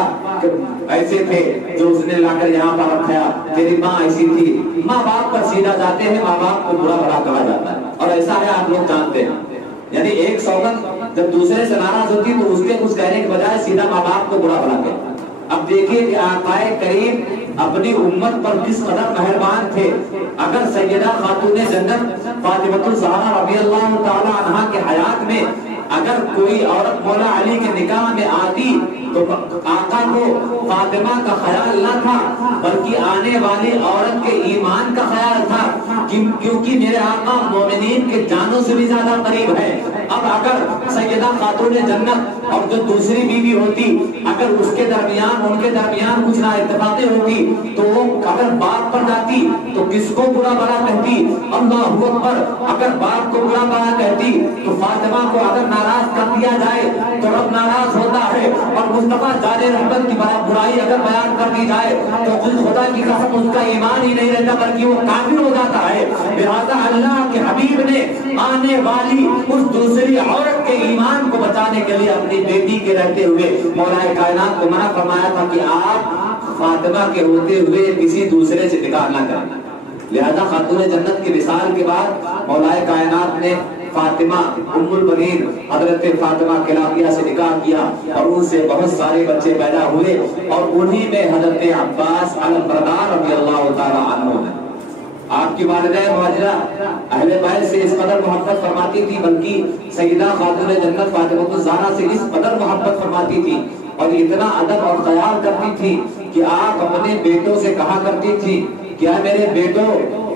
ایسے تھے جو اس نے لا کر یہاں پر رکھا، تیری ماں ایسی تھی، ماں باپ پر سیدھا جاتے ہیں، ماں باپ کو برا بھلا کہا جاتا ہے. اور ایسا ہے آپ لوگ جانتے ہیں، یعنی ایک سوکن جب دوسرے سے ناراض ہوتی تو اس کے کچھ کہنے کے بجائے سیدھا ماں باپ کو برا بھلا کہتا. اب دیکھیے کہ آقا کریم اپنی امت پر کس قدر مہربان تھے. اگر سیدہ خاتون جنت فاطمہ الزہرا رضی اللہ تعالی عنہا کے حیات میں اگر کوئی عورت مولا علی کے نکاح میں آتی تو آقا کو فاطمہ کا خیال نہ تھا بلکہ آنے والی عورت کے ایمان کا خیال تھا، کیونکہ میرے آقا مومنین کے جانوں سے بھی زیادہ قریب ہے. اب اگر سیدہ خاتون جنت اور جو دوسری بیوی ہوتی اگر اس کے درمیان ان کے درمیان کچھ نہ اتفاقی ہوتی تو وہ اگر باپ پر جاتی تو کس کو برا بھلا کہتی؟ اللہ اکبر. اگر باپ کو برا بھلا کہتی تو فاطمہ کو اگر ناراض کر دیا جائے تو رب ناراض ہوتا ہے، اور مصطفیٰ جان رحمت کی برائی اگر بیان کر دی جائے تو خود خدا کی قسم اس کا ایمان ہی نہیں رہتا بلکہ وہ کافر ہو جاتا ہے. لہذا اللہ کے حبیب نے آنے والی اس دوسری عورت کے ایمان کو بچانے کے لیے اپنی بیٹی کے رہتے ہوئے مولا کائنات کو منع فرمایا تھا کہ آپ فاطمہ کے ہوتے ہوئے کسی دوسرے سے نکاح نہ کریں. لہذا خاتون جنت کے وصال کے بعد مولا کائنات نے فاطمہ ام البنین حضرت فاطمہ کلاقیہ سے نکاح کیا اور ان سے بہت سارے بچے پیدا ہوئے، اور انہی میں حضرت عباس علمبردار رضی اللہ تعالی عنہ ہے. آپ کی والدہ مہاجرہ اہل بیت سے اس قدر محبت فرماتی تھی، بلکہ سیدہ خاتون جنت فاطمہ الزہرا سے اس قدر محبت فرماتی تھی اور اتنا ادب اور خیال کرتی تھی کہ آپ اپنے بیٹوں سے کہا کرتی تھی کیا میرے بیٹوں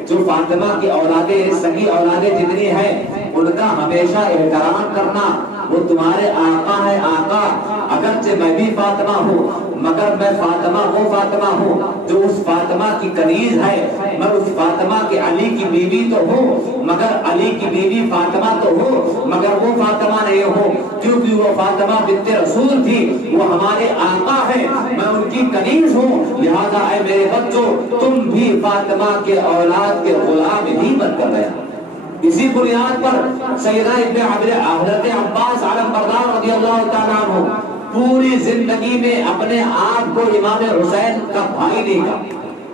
جو فاطمہ کی اولادیں سگی اولادیں جتنی ہیں ان کا ہمیشہ احترام کرنا، وہ تمہارے آقا ہے آقا. اگرچہ میں بھی فاطمہ ہوں مگر میں فاطمہ وہ فاطمہ ہوں جو اس فاطمہ کی کنیز ہے، میں اس فاطمہ کے علی کی بیوی تو ہوں مگر علی کی بیوی فاطمہ تو ہوں مگر وہ فاطمہ نہیں ہوں، کیونکہ وہ فاطمہ بنت رسول تھی، وہ ہمارے آقا ہے، میں ان کی کنیز ہوں. لہذا اے میرے بچوں تم بھی فاطمہ کے اولاد کے غلام ہی بن کر رہے. اسی بنیاد پر سیدنا ابن حضرت عباس علمبردار رضی اللہ تعالیٰ عنہ پوری زندگی میں اپنے آپ کو امام حسین کا بھائی نہیں کہا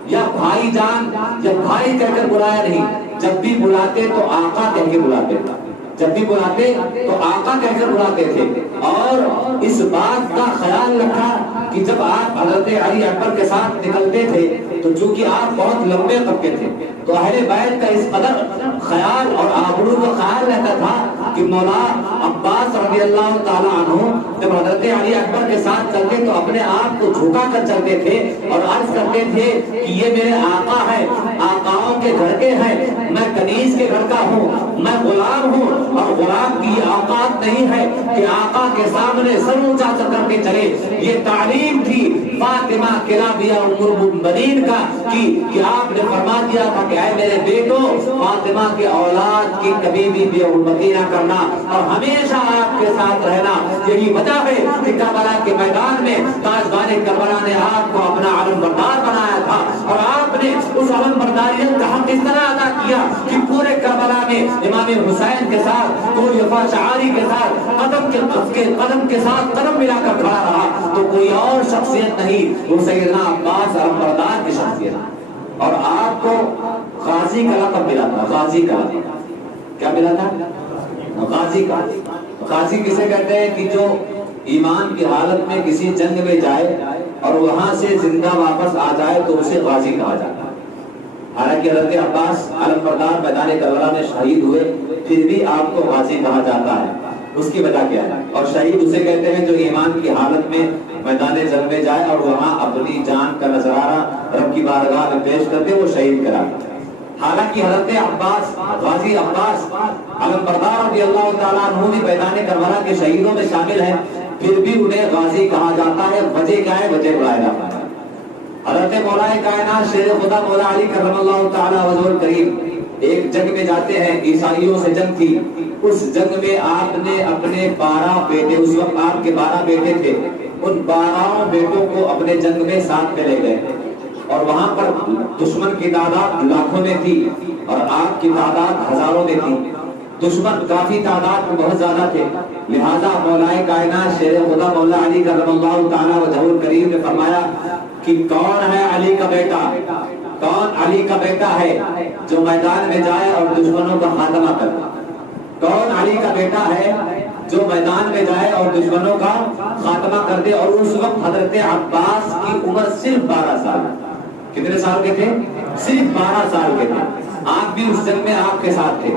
یا بھائی جان یا بھائی کہہ کر بلایا نہیں. جب بھی بلاتے تو آقا کہہ کے بلاتے تھے، جب بھی بلاتے تو آقا کہہ کر بلاتے تھے. اور اس بات کا خیال رکھا کہ جب آپ حضرت علی اکبر کے ساتھ نکلتے تھے تو چونکہ آپ بہت لمبے قد تھے تو اہل بیت کا اس قدر خیال اور آبرو کا خیال رہتا تھا کہ مولا عباس رضی اللہ تعالی عنہ جب حضرت علی اکبر کے ساتھ چلتے تو اپنے آپ کو جھکا کر چلتے تھے اور عرض کرتے تھے کہ یہ میرے آقا ہے، آقاؤں کے گھر کے ہیں، میں کنیز کے گھر کا ہوں، میں غلام ہوں، اور غلام کی یہ اوقات نہیں ہے کہ آقا کے سامنے سر اونچا کر کے چلے. یہ تعلیم تھی فاطمہ کلاقیہ ام المؤمنین کا کہ آپ نے فرما دیا تھا کہ اے میرے بیٹو فاطمہ کے اولاد کی کبھی بھی بے حرمتی نہ کرنا اور ہمیشہ آپ کے ساتھ رہنا. یہی وجہ ہے کہ کربلا کے میدان میں تاجدار کربلا نے آپ کو اپنا علمبردار بنایا تھا اور آپ نے اس علمبرداریت کا حق اس طرح ادا کیا کہ پورے کربلا میں امام حسین کے ساتھ کوئی شعاری کے ساتھ قدم کے ساتھ قدم ملا کر کھڑا رہا تو کوئی اور شخصیت نہیں، وہ سیدنا عباس علمبردار کی شخصیت. اور آپ کو غازی کا لقب ملا تھا. غازی کا کیا ملا تھا؟ غازی کا. غازی کسے کہتے ہیں کہ جو ایمان کی حالت میں کسی جنگ میں جائے اور وہاں سے زندہ واپس آ جائے تو اسے غازی کہا جاتا ہے. حالانکہ حضرت عباس علمبردار میدان کربلا میں شہید ہوئے پھر بھی آپ کو غازی کہا جاتا ہے. اس کی وجہ کیا ہے؟ اور شہید اسے کہتے ہیں جو ایمان کی حالت میں میدان جنگ میں جائے اور وہاں اپنی جان کا نذرانہ رب کی بارگاہ میں پیش کرتے وہ شہید کراتا ہے. حالانکہ حضرت عباس غازی عباس علمبردار رضی اللہ تعالیٰ عنہ بھی میدان کربلا کے شہیدوں میں شامل ہیں، پھر بھی انہیں غازی کہا جاتا ہے. وجہ کیا ہے؟ وجہ بلایا جاتا ہے. حضرت مولا کائنات شیر خدا مولا علی کرم اللہ تعالیٰ وجہ الکریم ایک جنگ میں جاتے ہیں، عیسائیوں سے جنگ تھی. اس جنگ میں آپ نے اپنے 12 بیٹے، اس وقت آپ کے 12 بیٹے تھے، ان 12 بیٹوں کو اپنے جنگ میں ساتھ میں لے گئے اور وہاں پر دشمن کی تعداد لاکھوں میں تھی اور آپ کی تعداد ہزاروں میں تھی. دشمن کافی تعداد میں بہت زیادہ تھے. لہذا مولا کائنات شیر خدا مولا علی کرم اللہ تعالیٰ وجہ الکریم نے فرمایا کہ کون ہے علی کا بیٹا، کون علی کا بیٹا ہے جو میدان میں جائے اور دشمنوں کا خاتمہ کرے؟ کون علی کا بیٹا ہے جو میدان میں جائے اور دشمنوں کا خاتمہ کر دے. اور اس وقت حضرت عباس کی عمر صرف 12 سال. کتنے سال کے تھے؟ صرف 12 سال کے تھے. آپ بھی اس جنگ میں آپ کے ساتھ تھے.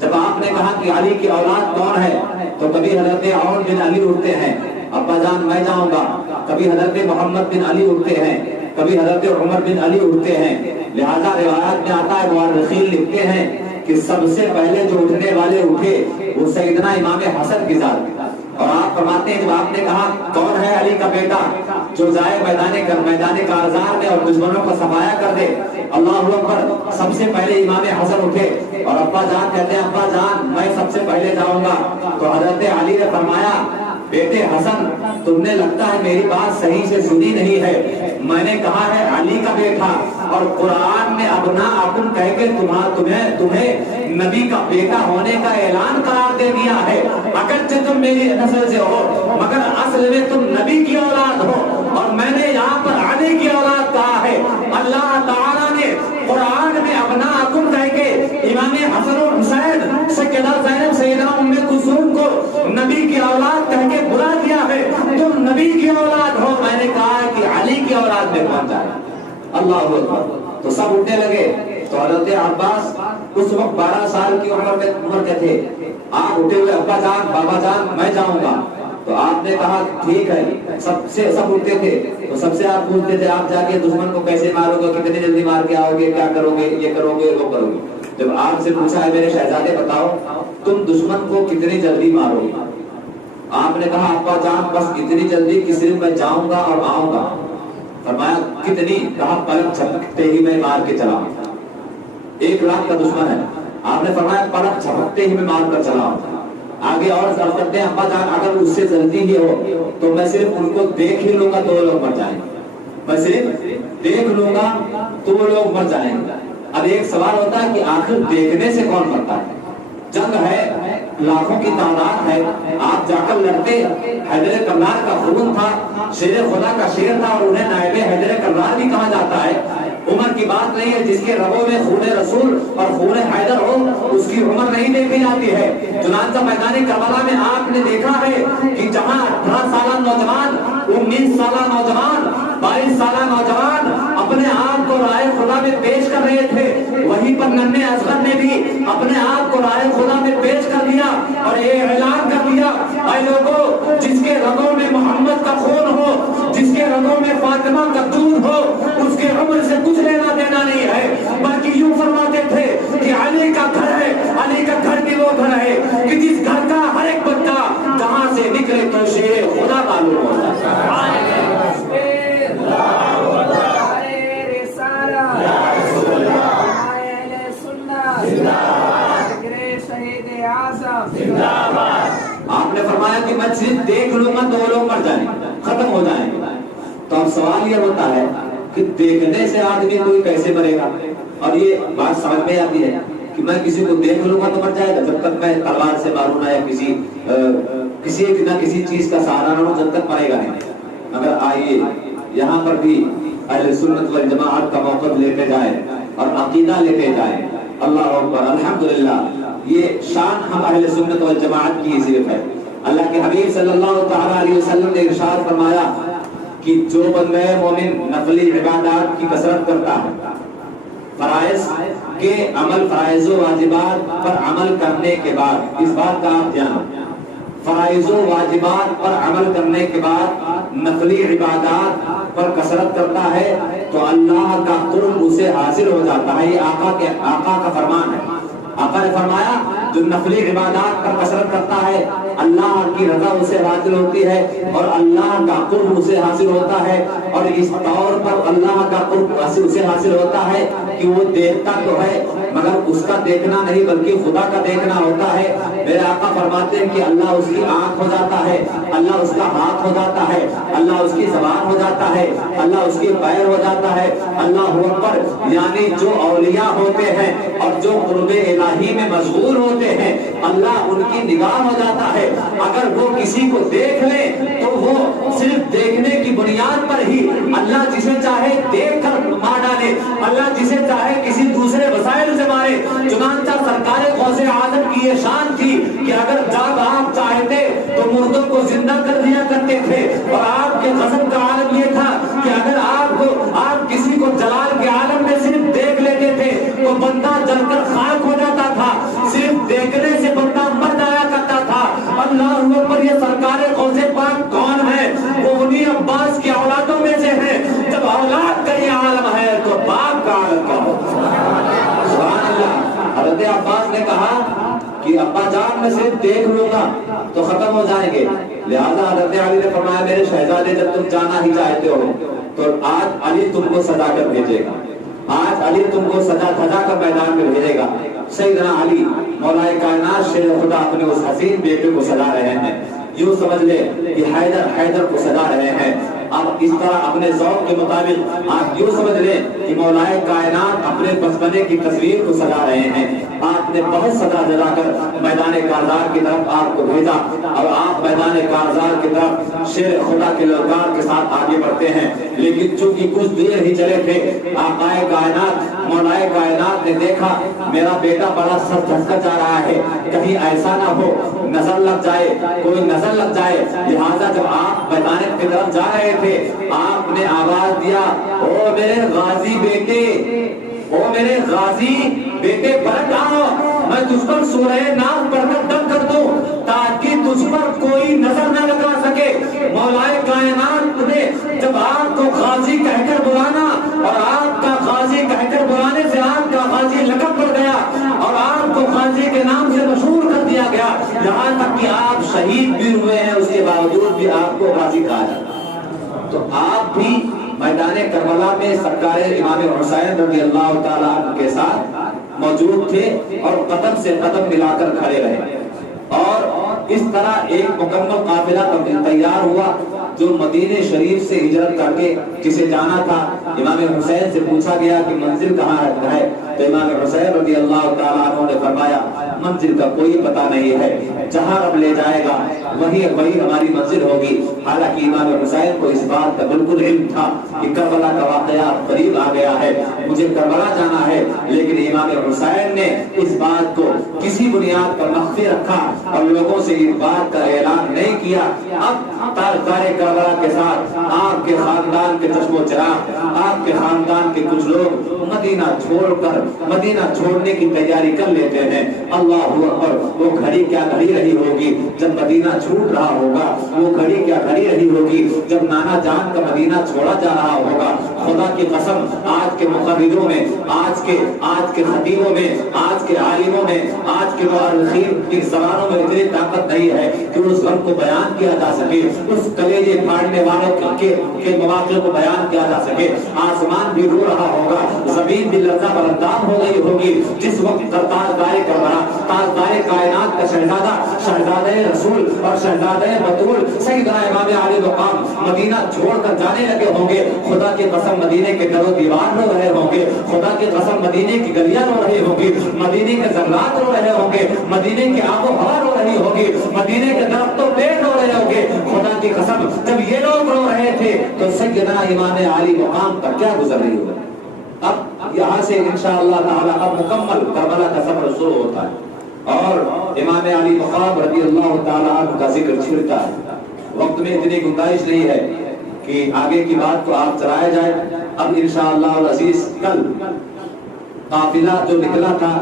جب آپ نے کہا کہ علی کی اولاد کون ہے تو کبھی حضرت عون بن علی اٹھتے ہیں, ابا جان میں جاؤں گا. کبھی حضرت محمد بن علی اٹھتے ہیں, کبھی حضرت عمر بن علی اٹھتے ہیں. لہذا روایات میں آتا ہے, مورخین لکھتے ہیں کہ سب سے پہلے جو اٹھنے والے اٹھے وہ سیدنا امام حسن کی ذات. اور آپ فرماتے ہیں جب آپ نے کہا کون ہے علی کا بیٹا جو جائے میدان کارزار میں اور دشمنوں کو صفایا کر دے, اللہ اکبر, سب سے پہلے امام حسن اٹھے. اور ابا جان کہتے ہیں ابا جان میں سب سے پہلے جاؤں گا. تو حضرت علی نے فرمایا بیٹے حسن تم نے لگتا ہے میری بات صحیح سے سنی نہیں ہے. میں نے کہا ہے علی کا بیٹا, اور قرآن میں ابناءکم کہہ کے تمہیں نبی کا بیٹا ہونے کا اعلان قرار دے دیا ہے. اگرچہ تم میری نسل سے ہو مگر اصل میں تم نبی کی اولاد ہو. اور میں نے یہاں پر علی کی اولاد کہا ہے. اللہ تعالیٰ نے قرآن میں ابناءکم کہہ کے امام حسن و حسین سیدہ زینب سیدہ ام کلثوم کو نبی کی اولاد کہہ کے بلا دیا ہے. تم نبی کی اولاد ہو. میں نے کہا کہ علی کی اولاد میں کون جائے. اللہ اکبر. تو سب اٹھنے لگے. تو حضرت عباس اس وقت 12 سال کی عمر کے تھے. آپ اٹھے ہوئے ابا جان بابا جان میں جاؤں گا. تو آپ نے کہا ٹھیک ہے. سب اٹھتے تھے. تو سب سے آپ پوچھتے تھے آپ جا کے دشمن کو کیسے مارو گے, کتنی جلدی مار کے آؤ گے, کیا کرو گے, یہ کرو گے وہ کرو گے. جب آپ سے پوچھا ہے میرے شہزادے بتاؤ تم دشمن کو کتنی جلدی مارو گے, آپ نے کہا ابا جان بس اتنی جلدی کہ صرف میں جاؤں گا اور آؤں گا. فرمایا کتنی؟ کہا پلک جھپکتے ہی میں مار کے چلا. 1 لاکھ کا دشمن ہے. آپ نے فرمایا پلک جھپکتے ہی میں مار کر چلا. آگے اور ضرور کرتے ہیں ابا جان اگر اس سے جلدی ہی ہو تو میں صرف ان کو دیکھ ہی لوں گا تو وہ لوگ مر جائیں گے. میں صرف دیکھ لوں گا تو وہ لوگ مر جائیں گے. اب ایک سوال ہوتا ہے کہ آخر دیکھنے سے کون مرتا ہے؟ جنگ ہے, لاکھوں کی تعداد ہے, آپ جا کر لڑتے. حیدر کرار کا خون تھا, شیر خدا کا شیر تھا, اور انہیں نائب حیدر کرار بھی کہا جاتا ہے. عمر کی بات نہیں ہے, جس کے رگوں میں خون رسول اور خون حیدر ہو اس کی عمر نہیں دیکھی جاتی ہے. چنانچہ میدان کربلا میں آپ نے دیکھا ہے کہ جہاں 18 سالہ نوجوان, 19 سالہ نوجوان, 22 سالہ نوجوان اپنے آپ کو رائے خدا میں پیش کر رہے تھے, وہیں پر ننھے اصغر نے بھی اپنے آپ کو رائے خدا میں پیش کر دیا اور یہ اعلان کر دیا اے لوگوں جس کے رگوں میں محمد کا خون ہو, جس کے رگوں میں فاطمہ کا دودھ ہو, اس کے عمر سے کچھ لینا دینا نہیں ہے. بلکہ یوں فرماتے تھے کہ علی کا گھر ہے, علی کا گھر بھی وہ گھر ہے کہ جس گھر کا ہر ایک بچہ جہاں سے نکلے تو شیر خدا معلوم ہوتا ہے. آپ نے فرمایا کہ میں صرف دیکھ لوں گا تو وہ لوگ مر جائیں, ختم ہو جائیں. تو اب سوال یہ ہوتا ہے کہ دیکھنے سے آدمی کوئی کیسے مرے گا؟ اور یہ بات سمجھ میں آتی ہے کہ میں کسی کو دیکھ لوں گا تو مر جائے گا, جب تک میں تلوار سے ماروں نہ یا کسی نہ کسی چیز کا سہارا نہ ہوں جب تک مرے گا نہیں. مگر آئیے یہاں پر بھی اہل سنت والجماعت کا موقف لیتے جائیں اور عقیدہ لیتے جائیں. اللہ اکبر, الحمدللہ. یہ شان ہم اہل سنت والجماعت کی صرف ہے. اللہ کے حبیب صلی اللہ تعالی علیہ وسلم نے ارشاد فرمایا کہ جو بندہ مومن نفلی عبادات کی کثرت کرتا ہے, فرائض کے عمل, فرائض و واجبات پر عمل کرنے کے بعد, اس بات کا آپ دھیان, فرائض و واجبات پر عمل کرنے کے بعد نفلی عبادات پر کثرت کرتا ہے تو اللہ کا قرب اسے حاصل ہو جاتا ہے. یہ آقا کا فرمان ہے. آقا نے فرمایا جو نفلی عبادات پر کثرت کرتا ہے اللہ کی رضا اسے حاصل ہوتی ہے اور اللہ کا قرب اسے حاصل ہوتا ہے. اور اس طور پر اللہ کا قرب اسے حاصل ہوتا ہے کہ وہ دیکھتا تو ہے مگر اس کا دیکھنا نہیں بلکہ خدا کا دیکھنا ہوتا ہے. میرے آقا فرماتے ہیں کہ اللہ اس کی آنکھ ہو جاتا ہے, اللہ اس کا ہاتھ ہو جاتا ہے, اللہ اس کی زبان ہو جاتا ہے, اللہ اس کی پیر ہو جاتا ہے. اللہ اکبر. یعنی جو اولیاء ہوتے ہیں اور جو قرب الہی میں مشغول ہوتے ہیں اللہ ان کی نگاہ ہو جاتا ہے. اگر وہ کسی کو دیکھ لے تو وہ صرف دیکھنے کی بنیاد پر ہی اللہ جسے چاہے دیکھ کر مار ڈالے, اللہ جسے چاہے کسی دوسرے وسائل سے مارے. چنانچہ سرکار غوث اعظم کی یہ شان تھی کہ اگر جب آپ چاہتے ابا جان میں صرف دیکھ لوں گا تو ختم ہو جائیں گے. لہذا حضرت علی نے فرمایا میرے شہزادے جب تم جانا ہی چاہتے ہو تو آج علی تم کو سجا کر بھیجے گا, آج علی تم کو سجا دھجا کر میدان میں بھیجے گا. سیدنا علی مولا کائنات شیر خدا اپنے اس حسین بیٹے کو سجا رہے ہیں. یوں سمجھ لے کہ حیدر کو سجا رہے ہیں. اب اس طرح اپنے ذوق کے مطابق آپ یوں سمجھ لیں کہ مولا کائنات اپنے بچپنے کی تصویر کو سجا رہے ہیں. آپ نے بہت سجا دھجا کر میدان کارزار کی طرف آپ کو بھیجا اور آپ میدان کارزار کی طرف شیر خدا کے للکار کے ساتھ آگے بڑھتے ہیں. لیکن چونکہ کچھ دیر ہی چلے تھے, آقائے کائنات مولا کائنات نے دیکھا میرا بیٹا بڑا سر دھسکا جا رہا ہے, کہیں ایسا نہ ہو نظر لگ جائے, کوئی نظر لگ جائے. لہذا جب آپ میدان کی طرف جا رہے تھے آپ نے آواز دیا, او میرے غازی بیٹے, او میرے غازی بیٹے پلٹ آؤ, میں تجھ پر سورہ ناس پڑھ کر دم کر دوں تاکہ تجھ پر کوئی نظر نہ لگا سکے. مولا کائنات نے جب آپ کو غازی کہہ کر بلانا اور آپ کا غازی کہہ کر بلانے سے آپ کا غازی لقب پڑ گیا اور آپ کو غازی کے نام سے مشہور کر دیا گیا, یہاں تک کہ آپ شہید بھی ہوئے ہیں اس کے باوجود بھی آپ کو غازی کہا جاتا. تو آپ بھی میدان کربلا میں سرکار امام حسین رضی اللہ تعالیٰ عنہ کے ساتھ موجود تھے اور قدم سے قدم ملا کر کھڑے رہے. اور اس طرح ایک مکمل قافلہ تیار ہوا جو مدینہ شریف سے ہجرت کر کے جسے جانا تھا. امام حسین سے پوچھا گیا کہ منزل کہاں ہے, تو امام حسین رضی اللہ تعالیٰ عنہ نے فرمایا منزل کا کوئی پتہ نہیں ہے, جہاں رب لے جائے گا وہی ہماری منزل ہوگی. حالانکہ امام حسین کو اس بات کا بالکل علم تھا کہ کربلا کا واقعہ قریب آ گیا ہے, مجھے کربلا جانا ہے. لیکن امام حسین نے اس بات کو کسی بنیاد پر مخفی رکھا اور لوگوں سے اس بات کا اعلان نہیں کیا. اب تاجدار کربلا کے ساتھ آپ کے خاندان کے چشم و چراغ, آپ کے خاندان کے کچھ لوگ مدینہ چھوڑ کر مدینہ چھوڑنے کی تیاری کر لیتے ہیں. اللہ اکبر, وہ گھڑی کیا گھڑی رہی ہوگی جب مدینہ چھوٹ رہا ہوگا, وہ گھڑی کیا گھڑی رہی ہوگی جب نانا جان کا مدینہ چھوڑا جا رہا ہوگا. خدا کی قسم آج کے مقرروں میں, آج کے خطیبوں میں, آج کے عالموں میں, آج کے مورخین کی زبانوں میں اتنی طاقت نہیں ہے کہ اس غم کو بیان کیا جا سکے, اس کلیجے پھاڑنے والوں کے مواقع کو بیان کیا جا سکے. آسمان بھی رو رہا ہوگا, زمین بھی لرزہ بردار ہو گئی ہوگی جس وقت تاجدار کربلا, تاجدار کائنات کا شہزادہ, شہزادہ رسول اور شہزادہ بطول سیدنا امام علی مقام مدینہ چھوڑ کر جانے لگے ہوں گے. خدا کی قسم مدینے کے در و دیوار رو رہے ہوں گے, خدا کی قسم مدینے کی گلیاں رو رہی ہوں گی, مدینے کے ذرات رو رہے ہوں گے, مدینے کی آب و ہوا رو رہی ہوگی, مدینے کے درختوں پیڑ رو رہے ہوں گے. خدا کی قسم جب یہ لوگ رو رہے تھے تو سیدنا امام علی مقام پر کیا گزر رہی ہوگی. اب یہاں سے انشاءاللہ تعالی اب مکمل کربلا کا سفر شروع ہوتا ہے اور امام علی مقام رضی اللہ تعالی عنہ کا ذکر چھڑتا ہے. وقت میں اتنی گنجائش نہیں ہے کہ آگے کی بات کو آپ چلائے جائے. اب انشاءاللہ العزیز کل قافلہ جو نکلا تھا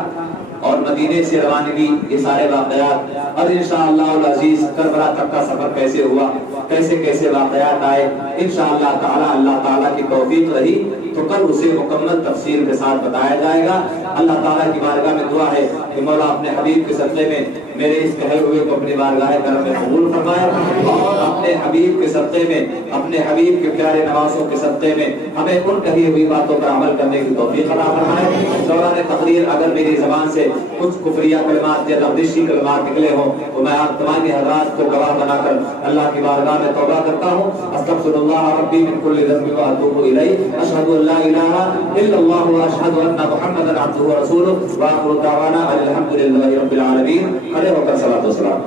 اور مدینے سے روانگی, یہ سارے واقعات اور انشاءاللہ العزیز کربلا تک کا سفر کیسے ہوا, کیسے کیسے واقعات آئے, انشاءاللہ تعالی اللہ تعالیٰ کی توفیق رہی تو کل اسے مکمل تفصیل کے ساتھ بتایا جائے گا. اللہ تعالیٰ کی بارگاہ میں دعا ہے کہ مولا اپنے حبیب کے صدقے میں میرے اس کہے ہوئے کو اپنی بارگاہ کرم میں قبول فرمائے اور اپنے حبیب کے صدقے میں, اپنے حبیب کے پیارے نوازوں کے صدقے میں ہمیں ان کہی ہوئی باتوں پر عمل کرنے کی توفیق عطا فرمائے. دوران تقریر اگر میری زبان سے کچھ کفریہ کلمات یا تقدیسی کلمات نکلے ہوں تو میں آپ تمام حضرات کو گواہ بنا کر اللہ کی بارگاہ میں توبہ کرتا ہوں. استغفر اللہ ربی من کل ذنب واتوب الیہ, اشہد ان لا الہ الا اللہ واشہد ان محمدا عبدہ ورسولہ, وآخر دعوانا الحمد للہ رب العالمین. کھڑے ہو کر صلاۃ و سلام.